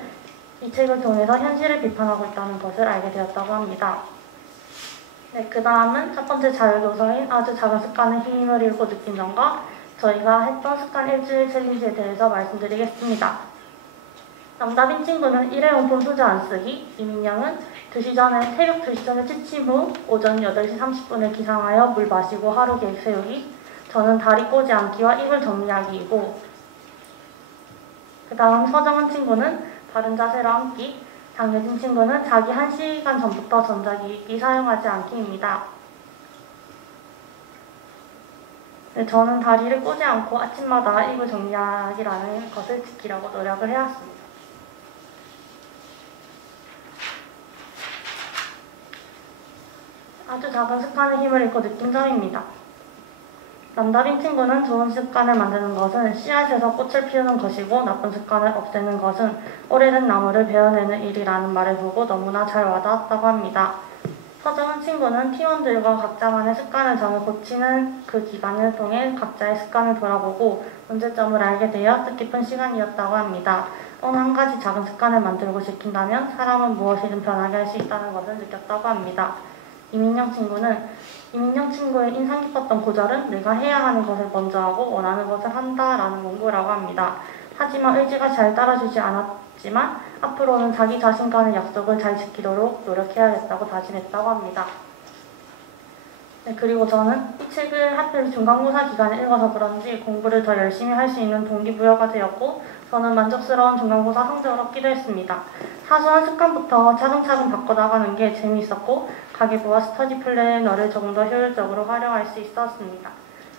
이 책을 통해서 현실을 비판하고 있다는 것을 알게 되었다고 합니다. 그 다음은 첫 번째 자율도서인 아주 작은 습관의 힘을 읽고 느낀 점과 저희가 했던 습관 일주일 챌린지에 대해서 말씀드리겠습니다. 남다빈 친구는 일회용품 수저 안 쓰기, 이민영은 새벽 2시 전에 취침 후 오전 8시 30분에 기상하여 물 마시고 하루 계획 세우기, 저는 다리 꼬지 않기와 이불 정리하기이고, 그 다음 서정은 친구는 바른 자세로 앉기, 장예진 친구는 자기 1시간 전부터 전자기기 사용하지 않기입니다. 저는 다리를 꼬지 않고 아침마다 이불 정리하기라는 것을 지키려고 노력을 해왔습니다. 아주 작은 습관의 힘을 잃고 느낀 점입니다. 남다빈 친구는 좋은 습관을 만드는 것은 씨앗에서 꽃을 피우는 것이고 나쁜 습관을 없애는 것은 오래된 나무를 베어내는 일이라는 말을 보고 너무나 잘 와닿았다고 합니다. 서정은 친구는 팀원들과 각자만의 습관을 정해 고치는 그 기간을 통해 각자의 습관을 돌아보고 문제점을 알게 되어 뜻깊은 시간이었다고 합니다. 어느 한 가지 작은 습관을 만들고 지킨다면 사람은 무엇이든 변하게 할 수 있다는 것을 느꼈다고 합니다. 이민영 친구의 인상 깊었던 구절은 내가 해야 하는 것을 먼저 하고 원하는 것을 한다라는 문구라고 합니다. 하지만 의지가 잘 따라주지 않았지만 앞으로는 자기 자신과의 약속을 잘 지키도록 노력해야겠다고 다짐했다고 합니다. 그리고 저는 이 책을 하필 중간고사 기간에 읽어서 그런지 공부를 더 열심히 할 수 있는 동기부여가 되었고 저는 만족스러운 중간고사 성적을 얻기도 했습니다. 사소한 습관부터 차근차근 바꿔나가는 게 재미있었고 가계부와 스터디 플래너를 조금 더 효율적으로 활용할 수 있었습니다.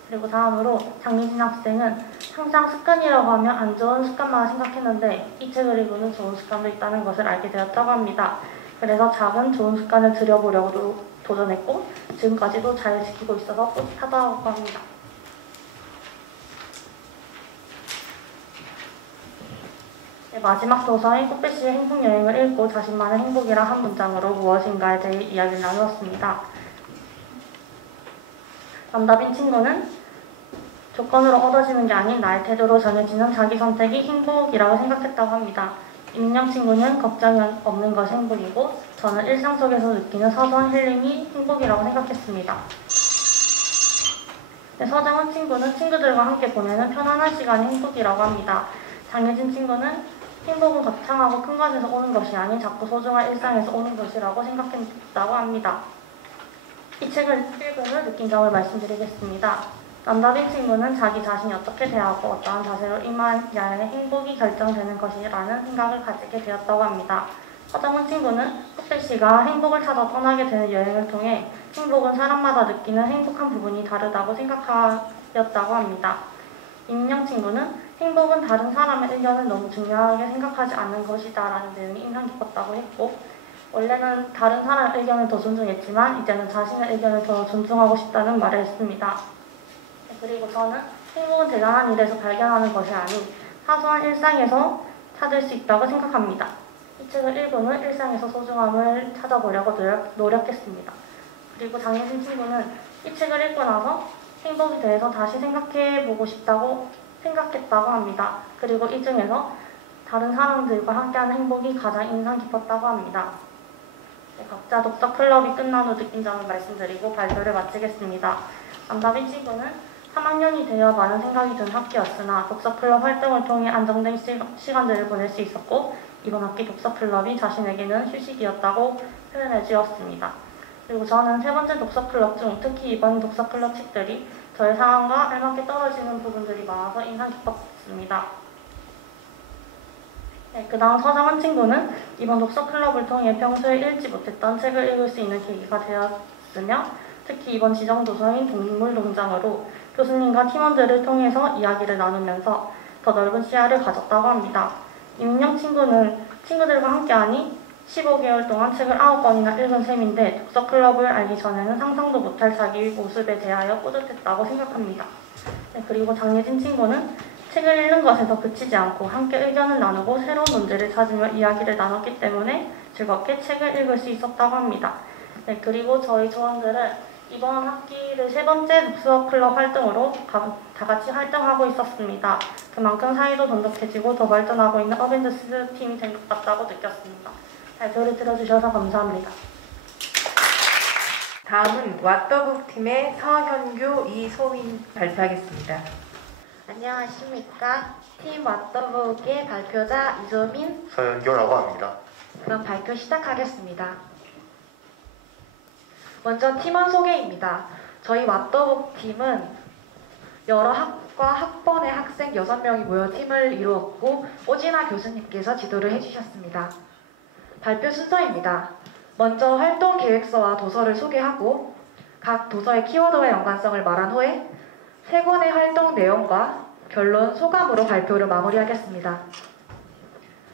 그리고 다음으로 장예진 학생은 항상 습관이라고 하면 안 좋은 습관만 생각했는데 이 책을 읽고는 좋은 습관도 있다는 것을 알게 되었다고 합니다. 그래서 작은 좋은 습관을 들여보려고 도전했고 지금까지도 잘 지키고 있어서 뿌듯하다고 합니다. 마지막 도서인 꽃배씨의 행복여행을 읽고 자신만의 행복이란 한 문장으로 무엇인가에 대해 이야기를 나누었습니다. 남다빈 친구는 조건으로 얻어지는 게 아닌 나의 태도로 정해지는 자기 선택이 행복이라고 생각했다고 합니다. 이민영 친구는 걱정이 없는 것이 행복이고 저는 일상 속에서 느끼는 사소한 힐링이 행복이라고 생각했습니다. 서정은 친구는 친구들과 함께 보내는 편안한 시간이 행복이라고 합니다. 장예진 친구는 행복은 거창하고 큰 것에서 오는 것이 아닌 작고 소중한 일상에서 오는 것이라고 생각했다고 합니다. 이 책을 읽으며 느낀 점을 말씀드리겠습니다. 남다빈 친구는 자기 자신이 어떻게 대하고 어떠한 자세로 임하냐에 행복이 결정되는 것이라는 생각을 가지게 되었다고 합니다. 허정은 친구는 흑필 씨가 행복을 찾아 떠나게 되는 여행을 통해 행복은 사람마다 느끼는 행복한 부분이 다르다고 생각하였다고 합니다. 임민영 친구는 행복은 다른 사람의 의견을 너무 중요하게 생각하지 않는 것이다 라는 내용이 인상 깊었다고 했고, 원래는 다른 사람의 의견을 더 존중했지만 이제는 자신의 의견을 더 존중하고 싶다는 말을 했습니다. 그리고 저는 행복은 대단한 일에서 발견하는 것이 아닌 사소한 일상에서 찾을 수 있다고 생각합니다. 이 책을 읽으면 일상에서 소중함을 찾아보려고 노력했습니다. 그리고 장예진 친구는 이 책을 읽고 나서 행복에 대해서 다시 생각해보고 싶다고 생각했다고 합니다. 그리고 이 중에서 다른 사람들과 함께하는 행복이 가장 인상 깊었다고 합니다. 네, 각자 독서 클럽이 끝난 후 느낀 점을 말씀드리고 발표를 마치겠습니다. 남다빈 친구는 3학년이 되어 많은 생각이 든 학기였으나 독서 클럽 활동을 통해 안정된 시간들을 보낼 수 있었고, 이번 학기 독서 클럽이 자신에게는 휴식이었다고 표현해 주었습니다. 그리고 저는 세 번째 독서 클럽 중 특히 이번 독서 클럽 책들이 저의 상황과 알맞게 떨어지는 부분들이 많아서 인상 깊었습니다. 네, 그 다음 서정원 친구는 이번 독서 클럽을 통해 평소에 읽지 못했던 책을 읽을 수 있는 계기가 되었으며, 특히 이번 지정 도서인 동물농장으로 교수님과 팀원들을 통해서 이야기를 나누면서 더 넓은 시야를 가졌다고 합니다. 임민영 친구는 친구들과 함께하니 15개월 동안 책을 9권이나 읽은 셈인데 독서 클럽을 알기 전에는 상상도 못할 자기 모습에 대하여 뿌듯했다고 생각합니다. 네, 그리고 장예진 친구는 책을 읽는 것에서 그치지 않고 함께 의견을 나누고 새로운 논제를 찾으며 이야기를 나눴기 때문에 즐겁게 책을 읽을 수 있었다고 합니다. 네, 그리고 저희 조원들은 이번 학기를 세 번째 독서 클럽 활동으로 다 같이 활동하고 있었습니다. 그만큼 사이도 돈독해지고 더 발전하고 있는 어벤져스 팀이 된 것 같다고 느꼈습니다. 발표를 들어주셔서 감사합니다. 다음은 왓더북 팀의 서현규, 이소민 발표하겠습니다. 안녕하십니까. 팀 왓더북의 발표자 이소민, 서현규라고 합니다. 그럼 발표 시작하겠습니다. 먼저 팀원 소개입니다. 저희 왓더북 팀은 여러 학과 학번의 학생 6명이 모여 팀을 이루었고 오진아 교수님께서 지도를 해주셨습니다. 발표 순서입니다. 먼저 활동 계획서와 도서를 소개하고 각 도서의 키워드와 연관성을 말한 후에 세 권의 활동 내용과 결론, 소감으로 발표를 마무리하겠습니다.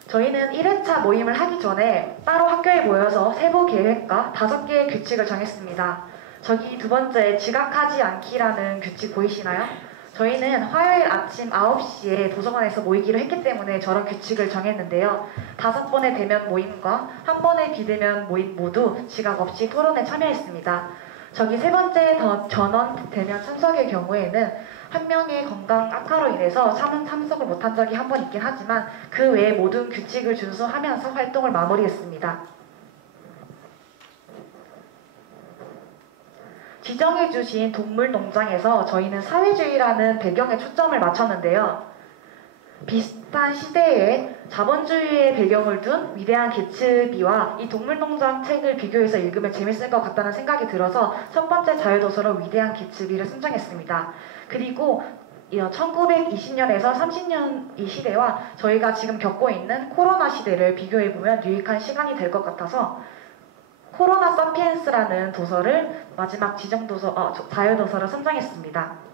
저희는 1회차 모임을 하기 전에 따로 학교에 모여서 세부 계획과 5개의 규칙을 정했습니다. 저기 두 번째 지각하지 않기라는 규칙 보이시나요? 저희는 화요일 아침 9시에 도서관에서 모이기로 했기 때문에 저런 규칙을 정했는데요. 5번의 대면 모임과 1번의 비대면 모임 모두 지각 없이 토론에 참여했습니다. 저기 세 번째 전원 대면 참석의 경우에는 한 명의 건강 악화로 인해서 참석을 못한 적이 한 번 있긴 하지만 그 외에 모든 규칙을 준수하면서 활동을 마무리했습니다. 지정해주신 동물농장에서 저희는 사회주의라는 배경에 초점을 맞췄는데요. 비슷한 시대에 자본주의의 배경을 둔 위대한 개츠비와 이 동물농장 책을 비교해서 읽으면 재밌을 것 같다는 생각이 들어서 첫 번째 자유도서로 위대한 개츠비를 선정했습니다. 그리고 1920년에서 30년 이 시대와 저희가 지금 겪고 있는 코로나 시대를 비교해보면 유익한 시간이 될 것 같아서 코로나 사피엔스라는 도서를 마지막 자유도서로 선정했습니다.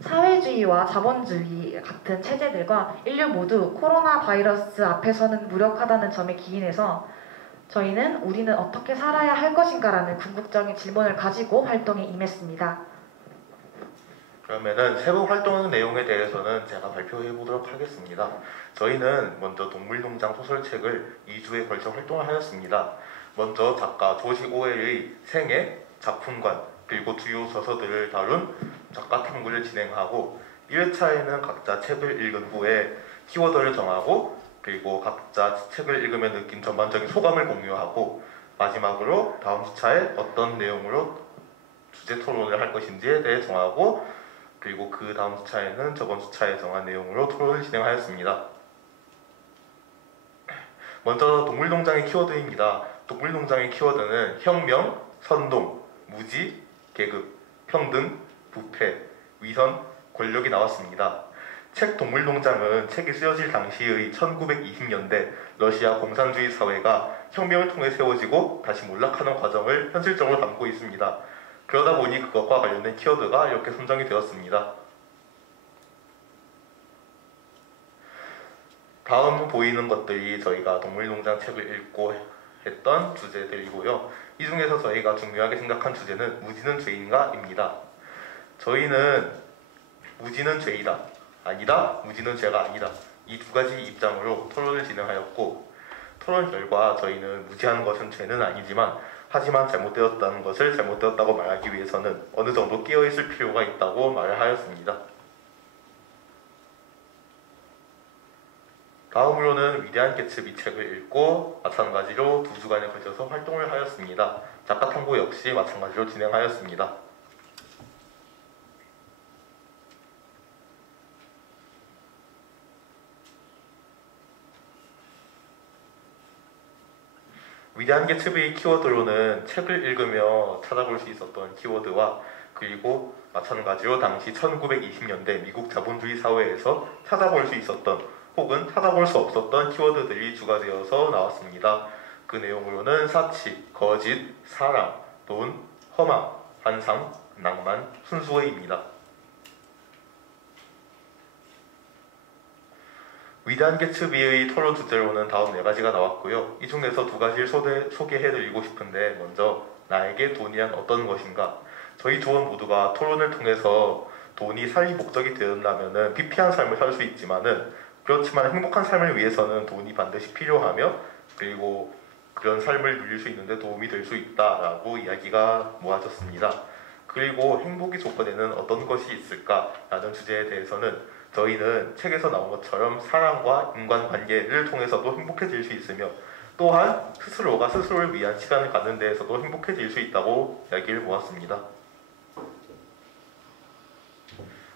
사회주의와 자본주의 같은 체제들과 인류 모두 코로나 바이러스 앞에서는 무력하다는 점에 기인해서 저희는 우리는 어떻게 살아야 할 것인가라는 궁극적인 질문을 가지고 활동에 임했습니다. 그러면은 세부 활동 내용에 대해서는 제가 발표해 보도록 하겠습니다. 저희는 먼저 동물농장 소설책을 2주에 걸쳐 활동을 하였습니다. 먼저 작가 조시 오웰의 생애, 작품관, 그리고 주요 저서들을 다룬 작가 탐구를 진행하고 1회차에는 각자 책을 읽은 후에 키워드를 정하고 그리고 각자 책을 읽으며 느낀 전반적인 소감을 공유하고 마지막으로 다음 주차에 어떤 내용으로 주제 토론을 할 것인지에 대해 정하고 그리고 그 다음 주차에는 저번 주차에 정한 내용으로 토론을 진행하였습니다. 먼저 동물농장의 키워드입니다. 동물농장의 키워드는 혁명, 선동, 무지, 계급, 평등, 부패, 위선, 권력이 나왔습니다. 책 동물농장은 책이 쓰여질 당시의 1920년대 러시아 공산주의 사회가 혁명을 통해 세워지고 다시 몰락하는 과정을 현실적으로 담고 있습니다. 그러다 보니 그것과 관련된 키워드가 이렇게 선정이 되었습니다. 다음 보이는 것들이 저희가 동물농장 책을 읽고 했던 주제들이고요. 이 중에서 저희가 중요하게 생각한 주제는 무지는 죄인가입니다. 저희는 무지는 죄이다, 아니다, 무지는 죄가 아니다, 이 두 가지 입장으로 토론을 진행하였고, 토론 결과 저희는 무지하는 것은 죄는 아니지만 하지만 잘못되었다는 것을 잘못되었다고 말하기 위해서는 어느 정도 깨어있을 필요가 있다고 말을 하였습니다. 다음으로는 위대한 개츠비 책을 읽고 마찬가지로 2주간에 걸쳐서 활동을 하였습니다. 작가 탐구 역시 마찬가지로 진행하였습니다. 위대한 개츠비의 키워드로는 책을 읽으며 찾아볼 수 있었던 키워드와 그리고 마찬가지로 당시 1920년대 미국 자본주의 사회에서 찾아볼 수 있었던 혹은 찾아볼 수 없었던 키워드들이 주가 되어서 나왔습니다. 그 내용으로는 사치, 거짓, 사랑, 돈, 허망, 환상, 낭만, 순수의입니다. 위대한 개츠비의 토론 주제로는 다음 4가지가 나왔고요. 이 중에서 2가지를 소개해드리고 싶은데, 먼저 나에게 돈이란 어떤 것인가? 저희 조원 모두가 토론을 통해서 돈이 살기 목적이 되었다면 피폐한 삶을 살 수 있지만은, 그렇지만 행복한 삶을 위해서는 돈이 반드시 필요하며 그리고 그런 삶을 누릴 수 있는데 도움이 될 수 있다라고 이야기가 모아졌습니다. 그리고 행복의 조건에는 어떤 것이 있을까라는 주제에 대해서는 저희는 책에서 나온 것처럼 사랑과 인간관계를 통해서도 행복해질 수 있으며 또한 스스로가 스스로를 위한 시간을 갖는 데에서도 행복해질 수 있다고 이야기를 모았습니다.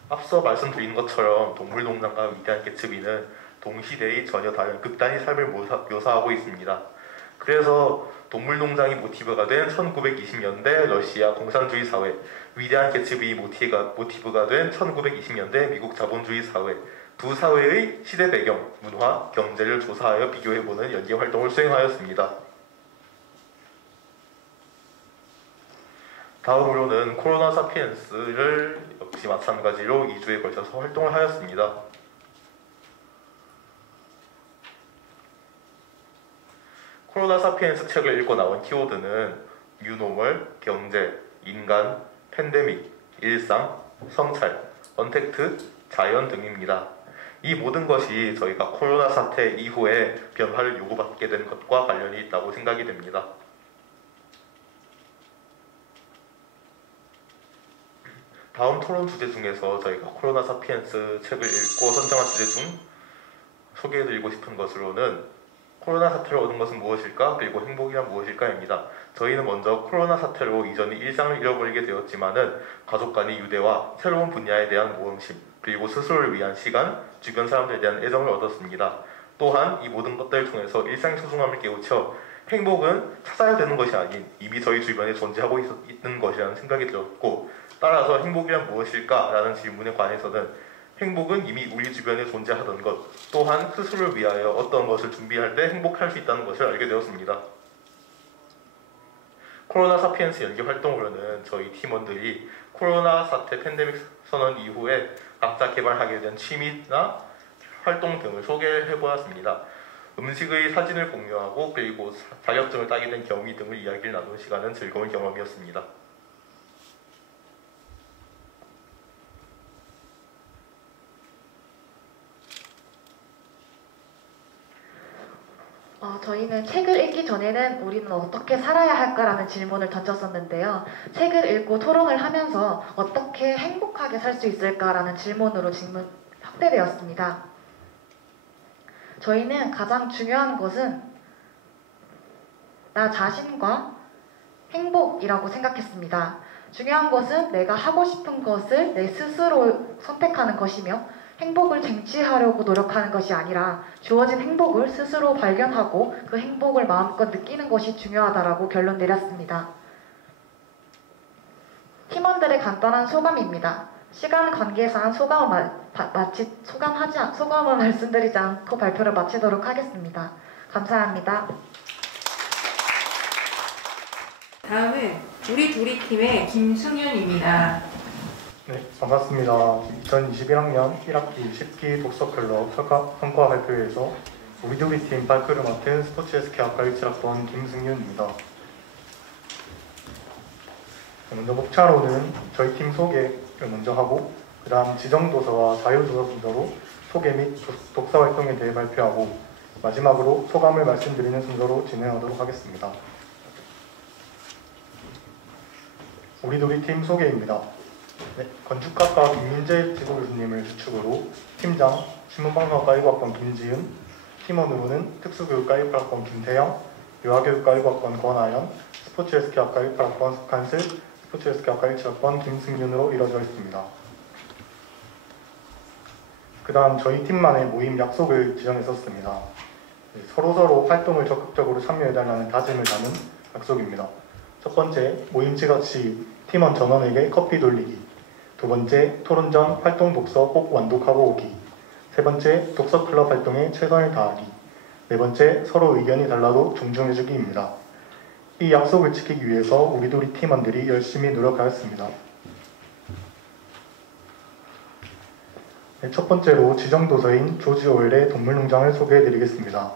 앞서 말씀드린 것처럼 동물농장과 위대한 개츠비는 동시대의 전혀 다른 극단의 삶을 묘사하고 있습니다. 그래서 동물농장이 모티브가 된 1920년대 러시아 공산주의 사회, 위대한 개츠비의 모티브가 된 1920년대 미국 자본주의 사회, 두 사회의 시대 배경, 문화, 경제를 조사하여 비교해보는 연계 활동을 수행하였습니다. 다음으로는 코로나 사피엔스를 역시 마찬가지로 2주에 걸쳐서 활동을 하였습니다. 코로나 사피엔스 책을 읽고 나온 키워드는 뉴노멀, 경제, 인간, 팬데믹, 일상, 성찰, 언택트, 자연 등입니다. 이 모든 것이 저희가 코로나 사태 이후에 변화를 요구받게 된 것과 관련이 있다고 생각이 됩니다. 다음 토론 주제 중에서 저희가 코로나 사피엔스 책을 읽고 선정한 주제 중 소개해드리고 싶은 것으로는 코로나 사태로 얻은 것은 무엇일까? 그리고 행복이란 무엇일까?입니다. 저희는 먼저 코로나 사태로 이전에 일상을 잃어버리게 되었지만은 가족 간의 유대와 새로운 분야에 대한 모험심, 그리고 스스로를 위한 시간, 주변 사람들에 대한 애정을 얻었습니다. 또한 이 모든 것들을 통해서 일상의 소중함을 깨우쳐 행복은 찾아야 되는 것이 아닌 이미 저희 주변에 존재하고 있는 것이라는 생각이 들었고, 따라서 행복이란 무엇일까? 라는 질문에 관해서는 행복은 이미 우리 주변에 존재하던 것, 또한 스스로를 위하여 어떤 것을 준비할 때 행복할 수 있다는 것을 알게 되었습니다. 코로나 사피엔스 연기 활동으로는 저희 팀원들이 코로나 사태 팬데믹 선언 이후에 각자 개발하게 된 취미나 활동 등을 소개해보았습니다. 음식의 사진을 공유하고 그리고 자격증을 따게 된 경위 등을 이야기를 나눈 시간은 즐거운 경험이었습니다. 저희는 책을 읽기 전에는 우리는 어떻게 살아야 할까라는 질문을 던졌었는데요. 책을 읽고 토론을 하면서 어떻게 행복하게 살 수 있을까라는 질문으로 질문 확대되었습니다. 저희는 가장 중요한 것은 나 자신과 행복이라고 생각했습니다. 중요한 것은 내가 하고 싶은 것을 내 스스로 선택하는 것이며 행복을 쟁취하려고 노력하는 것이 아니라 주어진 행복을 스스로 발견하고 그 행복을 마음껏 느끼는 것이 중요하다라고 결론 내렸습니다. 팀원들의 간단한 소감입니다. 시간 관계상 소감을 말씀드리지 않고 발표를 마치도록 하겠습니다. 감사합니다. 다음은 우리 도리 팀의 김승윤입니다. 네, 반갑습니다. 2021학년 1학기 10기 독서클럽 성과 발표회에서 우리 도리 팀 발표를 맡은 스포츠 SK학과 17학번 김승윤입니다. 먼저 목차로는 저희 팀 소개를 먼저 하고 그 다음 지정도서와 자유도서 순서로 소개 및 독서활동에 대해 발표하고 마지막으로 소감을 말씀드리는 순서로 진행하도록 하겠습니다. 우리 도리 팀 소개입니다. 네, 건축학과 김민재 지도교수님을 주축으로 팀장, 신문방송학과 1학번 김지은, 팀원으로는 특수교육과 1학번 김태영, 유아교육과 1학번 권아연, 스포츠 SK학과 1학번 석한슬, 스포츠 SK학과 17학번 김승윤으로 이루어져 있습니다. 그 다음 저희 팀만의 모임 약속을 지정했었습니다. 서로서로 활동을 적극적으로 참여해달라는 다짐을 담은 약속입니다. 첫 번째, 모임치 같이 팀원 전원에게 커피 돌리기. 두 번째, 토론 전 활동 독서 꼭 완독하고 오기. 세 번째, 독서클럽 활동에 최선을 다하기. 네 번째, 서로 의견이 달라도 존중해주기입니다. 이 약속을 지키기 위해서 우리 도리 팀원들이 열심히 노력하였습니다. 네, 첫 번째로 지정도서인 조지 오웰의 동물농장을 소개해드리겠습니다.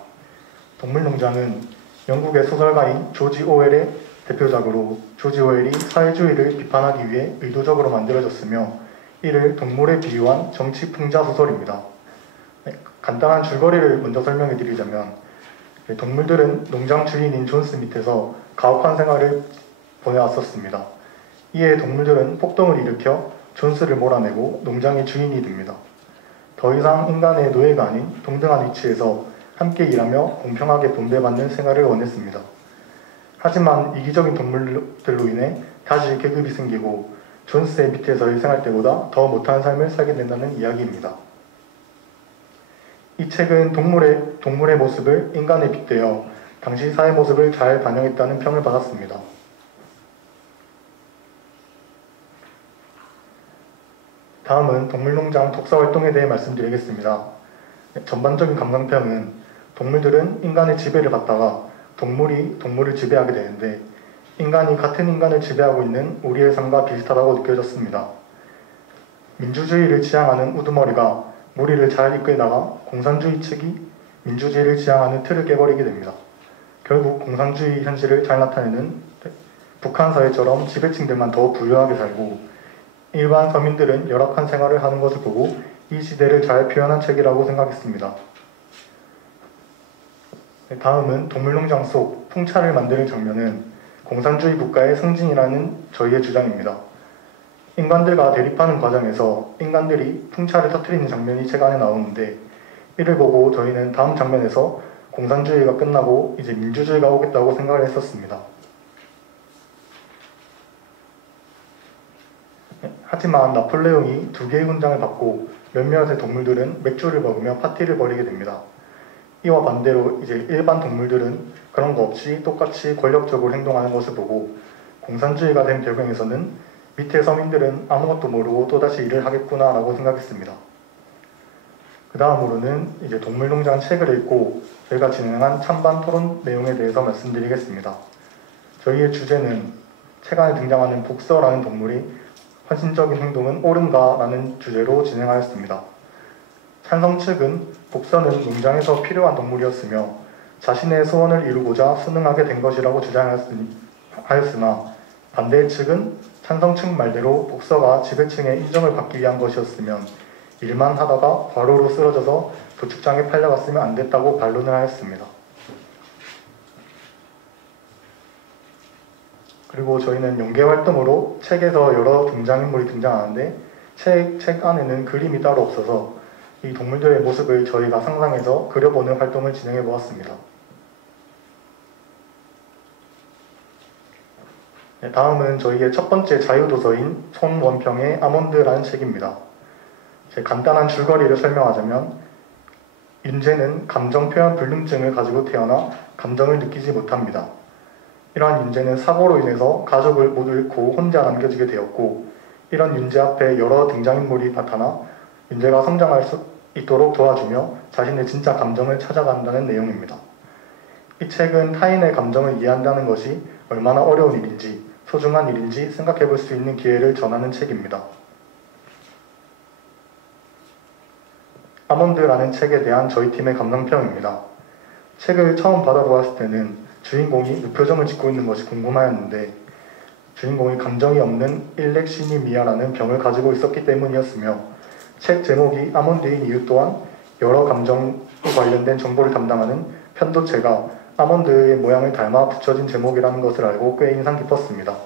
동물농장은 영국의 소설가인 조지 오웰의 대표작으로 조지 오웰이 사회주의를 비판하기 위해 의도적으로 만들어졌으며 이를 동물에 비유한 정치 풍자 소설입니다. 네, 간단한 줄거리를 먼저 설명해드리자면 동물들은 농장 주인인 존스 밑에서 가혹한 생활을 보내왔었습니다. 이에 동물들은 폭동을 일으켜 존스를 몰아내고 농장의 주인이 됩니다. 더 이상 인간의 노예가 아닌 동등한 위치에서 함께 일하며 공평하게 분배받는 생활을 원했습니다. 하지만 이기적인 동물들로 인해 다시 계급이 생기고 존스의 밑에서의 생활 때보다 더 못한 삶을 살게 된다는 이야기입니다. 이 책은 동물의 모습을 인간에 빗대어 당시 사회 모습을 잘 반영했다는 평을 받았습니다. 다음은 동물농장 독서활동에 대해 말씀드리겠습니다. 전반적인 감상평은 동물들은 인간의 지배를 받다가 동물이 동물을 지배하게 되는데 인간이 같은 인간을 지배하고 있는 우리의 삶과 비슷하다고 느껴졌습니다. 민주주의를 지향하는 우두머리가 무리를 잘 이끌다가 공산주의 측이 민주주의를 지향하는 틀을 깨버리게 됩니다. 결국 공산주의 현실을 잘 나타내는 북한 사회처럼 지배층들만 더 부유하게 살고 일반 서민들은 열악한 생활을 하는 것을 보고 이 시대를 잘 표현한 책이라고 생각했습니다. 다음은 동물농장 속 풍차를 만드는 장면은 공산주의 국가의 상징이라는 저희의 주장입니다. 인간들과 대립하는 과정에서 인간들이 풍차를 터뜨리는 장면이 책 안에 나오는데 이를 보고 저희는 다음 장면에서 공산주의가 끝나고 이제 민주주의가 오겠다고 생각을 했었습니다. 하지만 나폴레옹이 2개의 훈장을 받고 몇몇의 동물들은 맥주를 먹으며 파티를 벌이게 됩니다. 이와 반대로 이제 일반 동물들은 그런 거 없이 똑같이 권력적으로 행동하는 것을 보고 공산주의가 된 배경에서는 밑에 서민들은 아무것도 모르고 또다시 일을 하겠구나 라고 생각했습니다. 그 다음으로는 이제 동물농장 책을 읽고 저희가 진행한 찬반 토론 내용에 대해서 말씀드리겠습니다. 저희의 주제는 책 안에 등장하는 복서라는 동물이 헌신적인 행동은 옳은가 라는 주제로 진행하였습니다. 찬성 측은 복서는 농장에서 필요한 동물이었으며 자신의 소원을 이루고자 순응하게 된 것이라고 주장하였으나 반대 측은 찬성 측 말대로 복서가 지배층의 인정을 받기 위한 것이었으면 일만 하다가 과로로 쓰러져서 도축장에 팔려갔으면 안 됐다고 반론을 하였습니다. 그리고 저희는 연계활동으로 책에서 여러 등장인물이 등장하는데 책 안에는 그림이 따로 없어서 이 동물들의 모습을 저희가 상상해서 그려보는 활동을 진행해 보았습니다. 네, 다음은 저희의 첫 번째 자유도서인 손원평의 아몬드라는 책입니다. 제 간단한 줄거리를 설명하자면 윤재는 감정표현 불능증을 가지고 태어나 감정을 느끼지 못합니다. 이러한 윤재는 사고로 인해서 가족을 모두 잃고 혼자 남겨지게 되었고, 이런 윤재 앞에 여러 등장인물이 나타나 윤재가 성장할 수 있도록 도와주며 자신의 진짜 감정을 찾아간다는 내용입니다. 이 책은 타인의 감정을 이해한다는 것이 얼마나 어려운 일인지, 소중한 일인지 생각해 볼 수 있는 기회를 전하는 책입니다. 아몬드라는 책에 대한 저희 팀의 감상평입니다. 책을 처음 받아보았을 때는 주인공이 무표정을 짓고 있는 것이 궁금하였는데, 주인공이 감정이 없는 일렉시니미아라는 병을 가지고 있었기 때문이었으며, 책 제목이 아몬드인 이유 또한 여러 감정에 관련된 정보를 담당하는 편도체가 아몬드의 모양을 닮아 붙여진 제목이라는 것을 알고 꽤 인상 깊었습니다.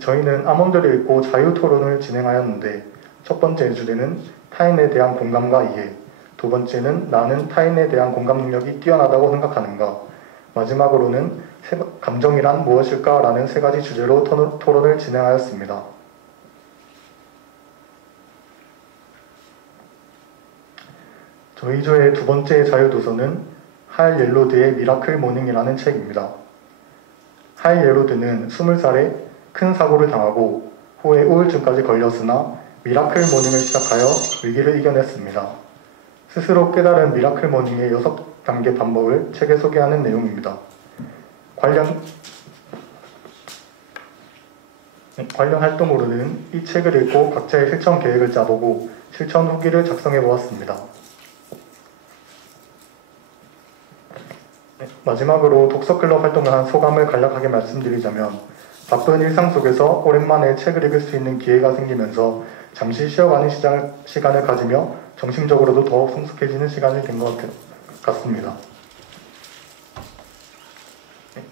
저희는 아몬드를 읽고 자유토론을 진행하였는데, 첫 번째 주제는 타인에 대한 공감과 이해, 두 번째는 나는 타인에 대한 공감 능력이 뛰어나다고 생각하는가, 마지막으로는 감정이란 무엇일까? 라는 세 가지 주제로 토론을 진행하였습니다. 저희 조의 두 번째 자유도서는 하일 옐로드의 미라클 모닝이라는 책입니다. 하일 옐로드는 20살에 큰 사고를 당하고 후에 우울증까지 걸렸으나 미라클 모닝을 시작하여 위기를 이겨냈습니다. 스스로 깨달은 미라클 모닝의 6단계 방법을 책에 소개하는 내용입니다. 관련 활동으로는 이 책을 읽고 각자의 실천 계획을 짜보고 실천 후기를 작성해 보았습니다. 마지막으로 독서클럽 활동을 한 소감을 간략하게 말씀드리자면, 바쁜 일상 속에서 오랜만에 책을 읽을 수 있는 기회가 생기면서 잠시 쉬어가는 시간을 가지며 정신적으로도 더욱 성숙해지는 시간이 된 것 같습니다.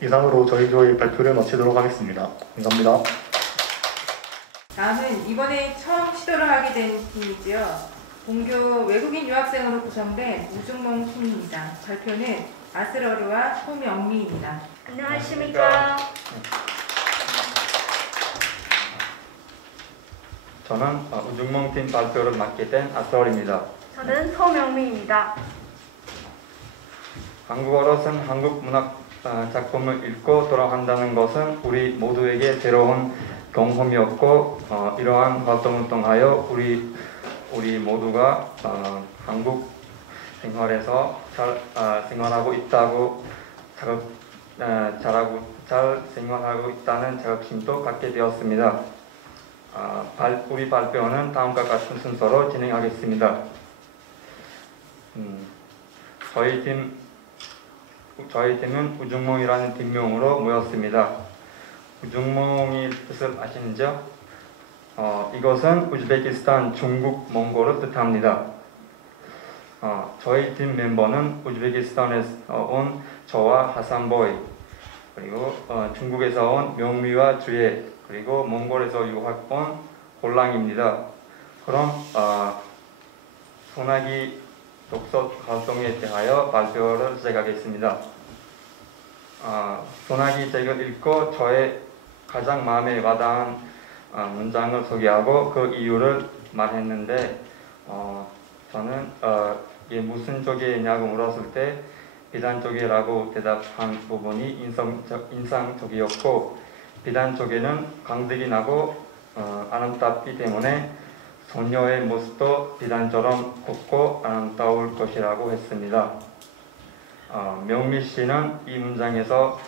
이상으로 저희 조의 발표를 마치도록 하겠습니다. 감사합니다. 다음은 이번에 처음 시도를 하게 된 팀이고요. 본교 외국인 유학생으로 구성된 우중몽 팀입니다. 발표는 아스러르와 소명미입니다. 안녕하십니까. 저는 우중몽 팀 발표를 맡게 된 아스러르입니다. 저는 소명미입니다. 한국어로 쓴 한국 문학 작품을 읽고 돌아간다는 것은 우리 모두에게 새로운 경험이었고, 이러한 활동을 통하여 우리 모두가 한국 생활에서 잘 생활하고 있다고 잘 생활하고 있다는 자긍심도 갖게 되었습니다. 우리 발표는 다음과 같은 순서로 진행하겠습니다. 저희 팀은 우중몽이라는 팀명으로 모였습니다. 우중몽의 뜻을 아시는지요? 이것은 우즈베키스탄, 중국, 몽골을 뜻합니다. 저희 팀 멤버는 우즈베키스탄에서 온 저와 하산보이, 그리고 중국에서 온 명미와 주예, 그리고 몽골에서 유학 온 홀랑입니다. 그럼 소나기 독서 활동에 대하여 발표를 시작하겠습니다. 소나기 책을 읽고 저의 가장 마음에 와닿은 문장을 소개하고 그 이유를 말했는데, 저는 이게 무슨 쪽이냐고 물었을 때 비단 쪽이라고 대답한 부분이 인상적이었고, 비단 쪽에는 광택이 나고 아름답기 때문에 소녀의 모습도 비단처럼 곱고 아름다울 것이라고 했습니다. 명미 씨는 이 문장에서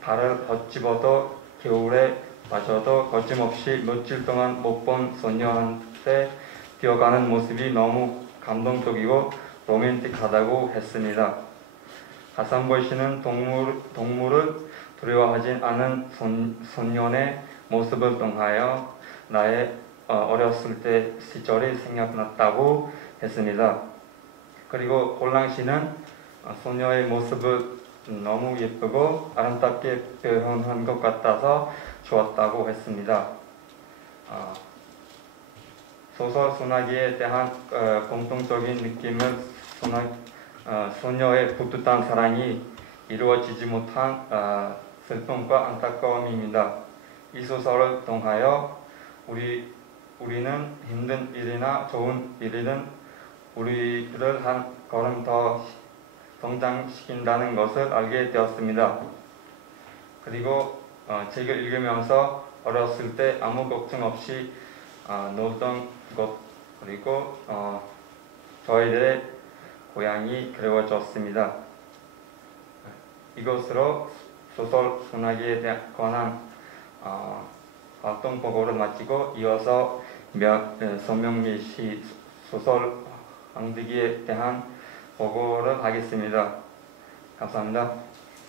발을 헛집어도 겨울에 빠져도 거침없이 며칠 동안 못 본 소녀한테 뛰어가는 모습이 너무 감동적이고 로맨틱하다고 했습니다. 하산보이 씨는 동물을 두려워하지 않은 소년의 모습을 통하여 나의 어렸을 때 시절이 생각났다고 했습니다. 그리고 홀랑 씨는 소녀의 모습을 너무 예쁘고 아름답게 표현한 것 같아서 좋았다고 했습니다. 소설 소나기에 대한 공통적인 느낌은 소녀의 부뚜한 사랑이 이루어지지 못한 슬픔과 안타까움입니다. 이 소설을 통하여 우리는 힘든 일이나 좋은 일이든 우리를 한 걸음 더 성장시킨다는 것을 알게 되었습니다. 그리고 책을 읽으면서 어렸을 때 아무 걱정 없이 놀던 것, 그리고 저희들의 고향이 그리워졌습니다. 이것으로 소설 문학에 관한 활동 보고를 마치고 이어서 서명미 씨 소설 왕득이에 대한 보고를 하겠습니다. 감사합니다.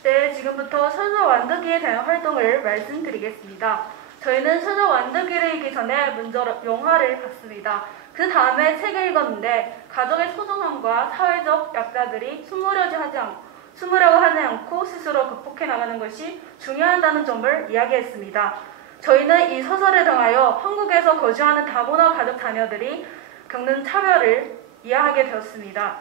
네, 지금부터 소설 완득이에 대한 활동을 말씀드리겠습니다. 저희는 소설 완득이를 읽기 전에 먼저 영화를 봤습니다. 그 다음에 책을 읽었는데 가족의 소중함과 사회적 약자들이 숨으려고 하지 않고 스스로 극복해 나가는 것이 중요하다는 점을 이야기했습니다. 저희는 이 소설을 통하여 한국에서 거주하는 다문화 가족 자녀들이 겪는 차별을 이해하게 되었습니다.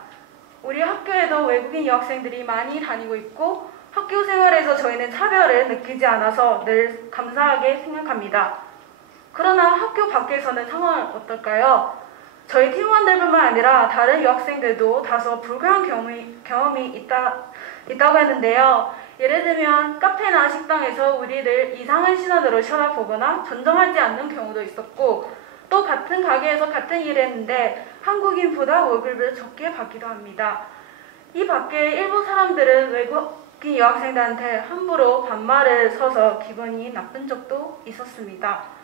우리 학교에도 외국인 여학생들이 많이 다니고 있고 학교 생활에서 저희는 차별을 느끼지 않아서 늘 감사하게 생각합니다. 그러나 학교 밖에서는 상황은 어떨까요? 저희 팀원들뿐만 아니라 다른 여학생들도 다소 불쾌한 경험이 있다고 했는데요. 예를 들면 카페나 식당에서 우리를 이상한 시선으로 쳐다보거나 존중하지 않는 경우도 있었고, 또 같은 가게에서 같은 일을 했는데 한국인보다 월급을 적게 받기도 합니다. 이 밖에 일부 사람들은 외국인 여학생들한테 함부로 반말을 써서 기분이 나쁜 적도 있었습니다.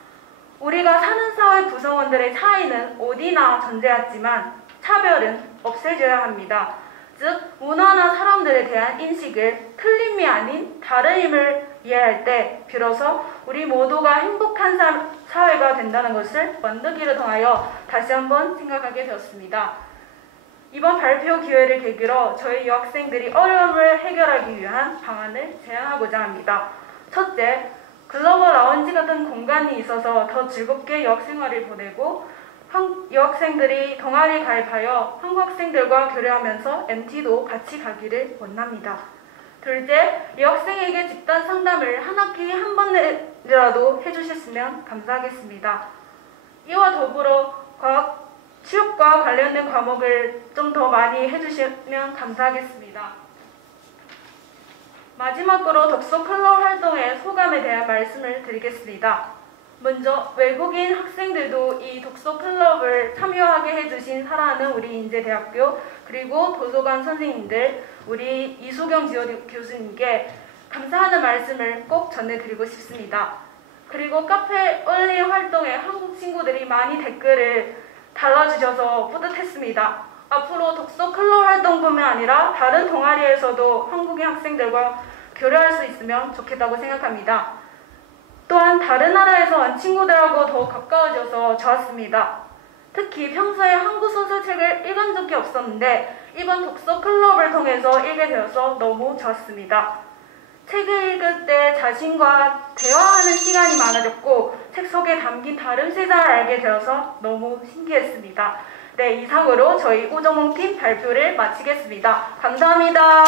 우리가 사는 사회 구성원들의 차이는 어디나 존재하지만 차별은 없애줘야 합니다. 즉, 문화나 사람들에 대한 인식을 틀림이 아닌 다름을 이해할 때 비로소 우리 모두가 행복한 사회가 된다는 것을 완득이를 통하여 다시 한번 생각하게 되었습니다. 이번 발표 기회를 계기로 저희 여학생들이 어려움을 해결하기 위한 방안을 제안하고자 합니다. 첫째, 글로벌 라운지 같은 공간이 있어서 더 즐겁게 여학생활을 보내고 여학생들이 동아리 가입하여 한국 학생들과 교류하면서 MT도 같이 가기를 원합니다. 둘째, 여학생에게 집단 상담을 한 학기에 한 번이라도 해주셨으면 감사하겠습니다. 이와 더불어 취업과 관련된 과목을 좀 더 많이 해주시면 감사하겠습니다. 마지막으로 독서 클럽 활동의 소감에 대한 말씀을 드리겠습니다. 먼저 외국인 학생들도 이 독서 클럽을 참여하게 해주신 사랑하는 우리 인제대학교 그리고 도서관 선생님들, 우리 이수경 지원 교수님께 감사하는 말씀을 꼭 전해드리고 싶습니다. 그리고 카페 얼리 활동에 한국 친구들이 많이 댓글을 달아주셔서 뿌듯했습니다. 앞으로 독서 클럽 활동뿐만 아니라 다른 동아리에서도 한국인 학생들과 교류할 수 있으면 좋겠다고 생각합니다. 또한 다른 나라에서 온 친구들하고 더 가까워져서 좋았습니다. 특히 평소에 한국 소설책을 읽은 적이 없었는데 이번 독서 클럽을 통해서 읽게 되어서 너무 좋았습니다. 책을 읽을 때 자신과 대화하는 시간이 많아졌고 책 속에 담긴 다른 세상을 알게 되어서 너무 신기했습니다. 네, 이상으로 저희 우정몽팀 발표를 마치겠습니다. 감사합니다.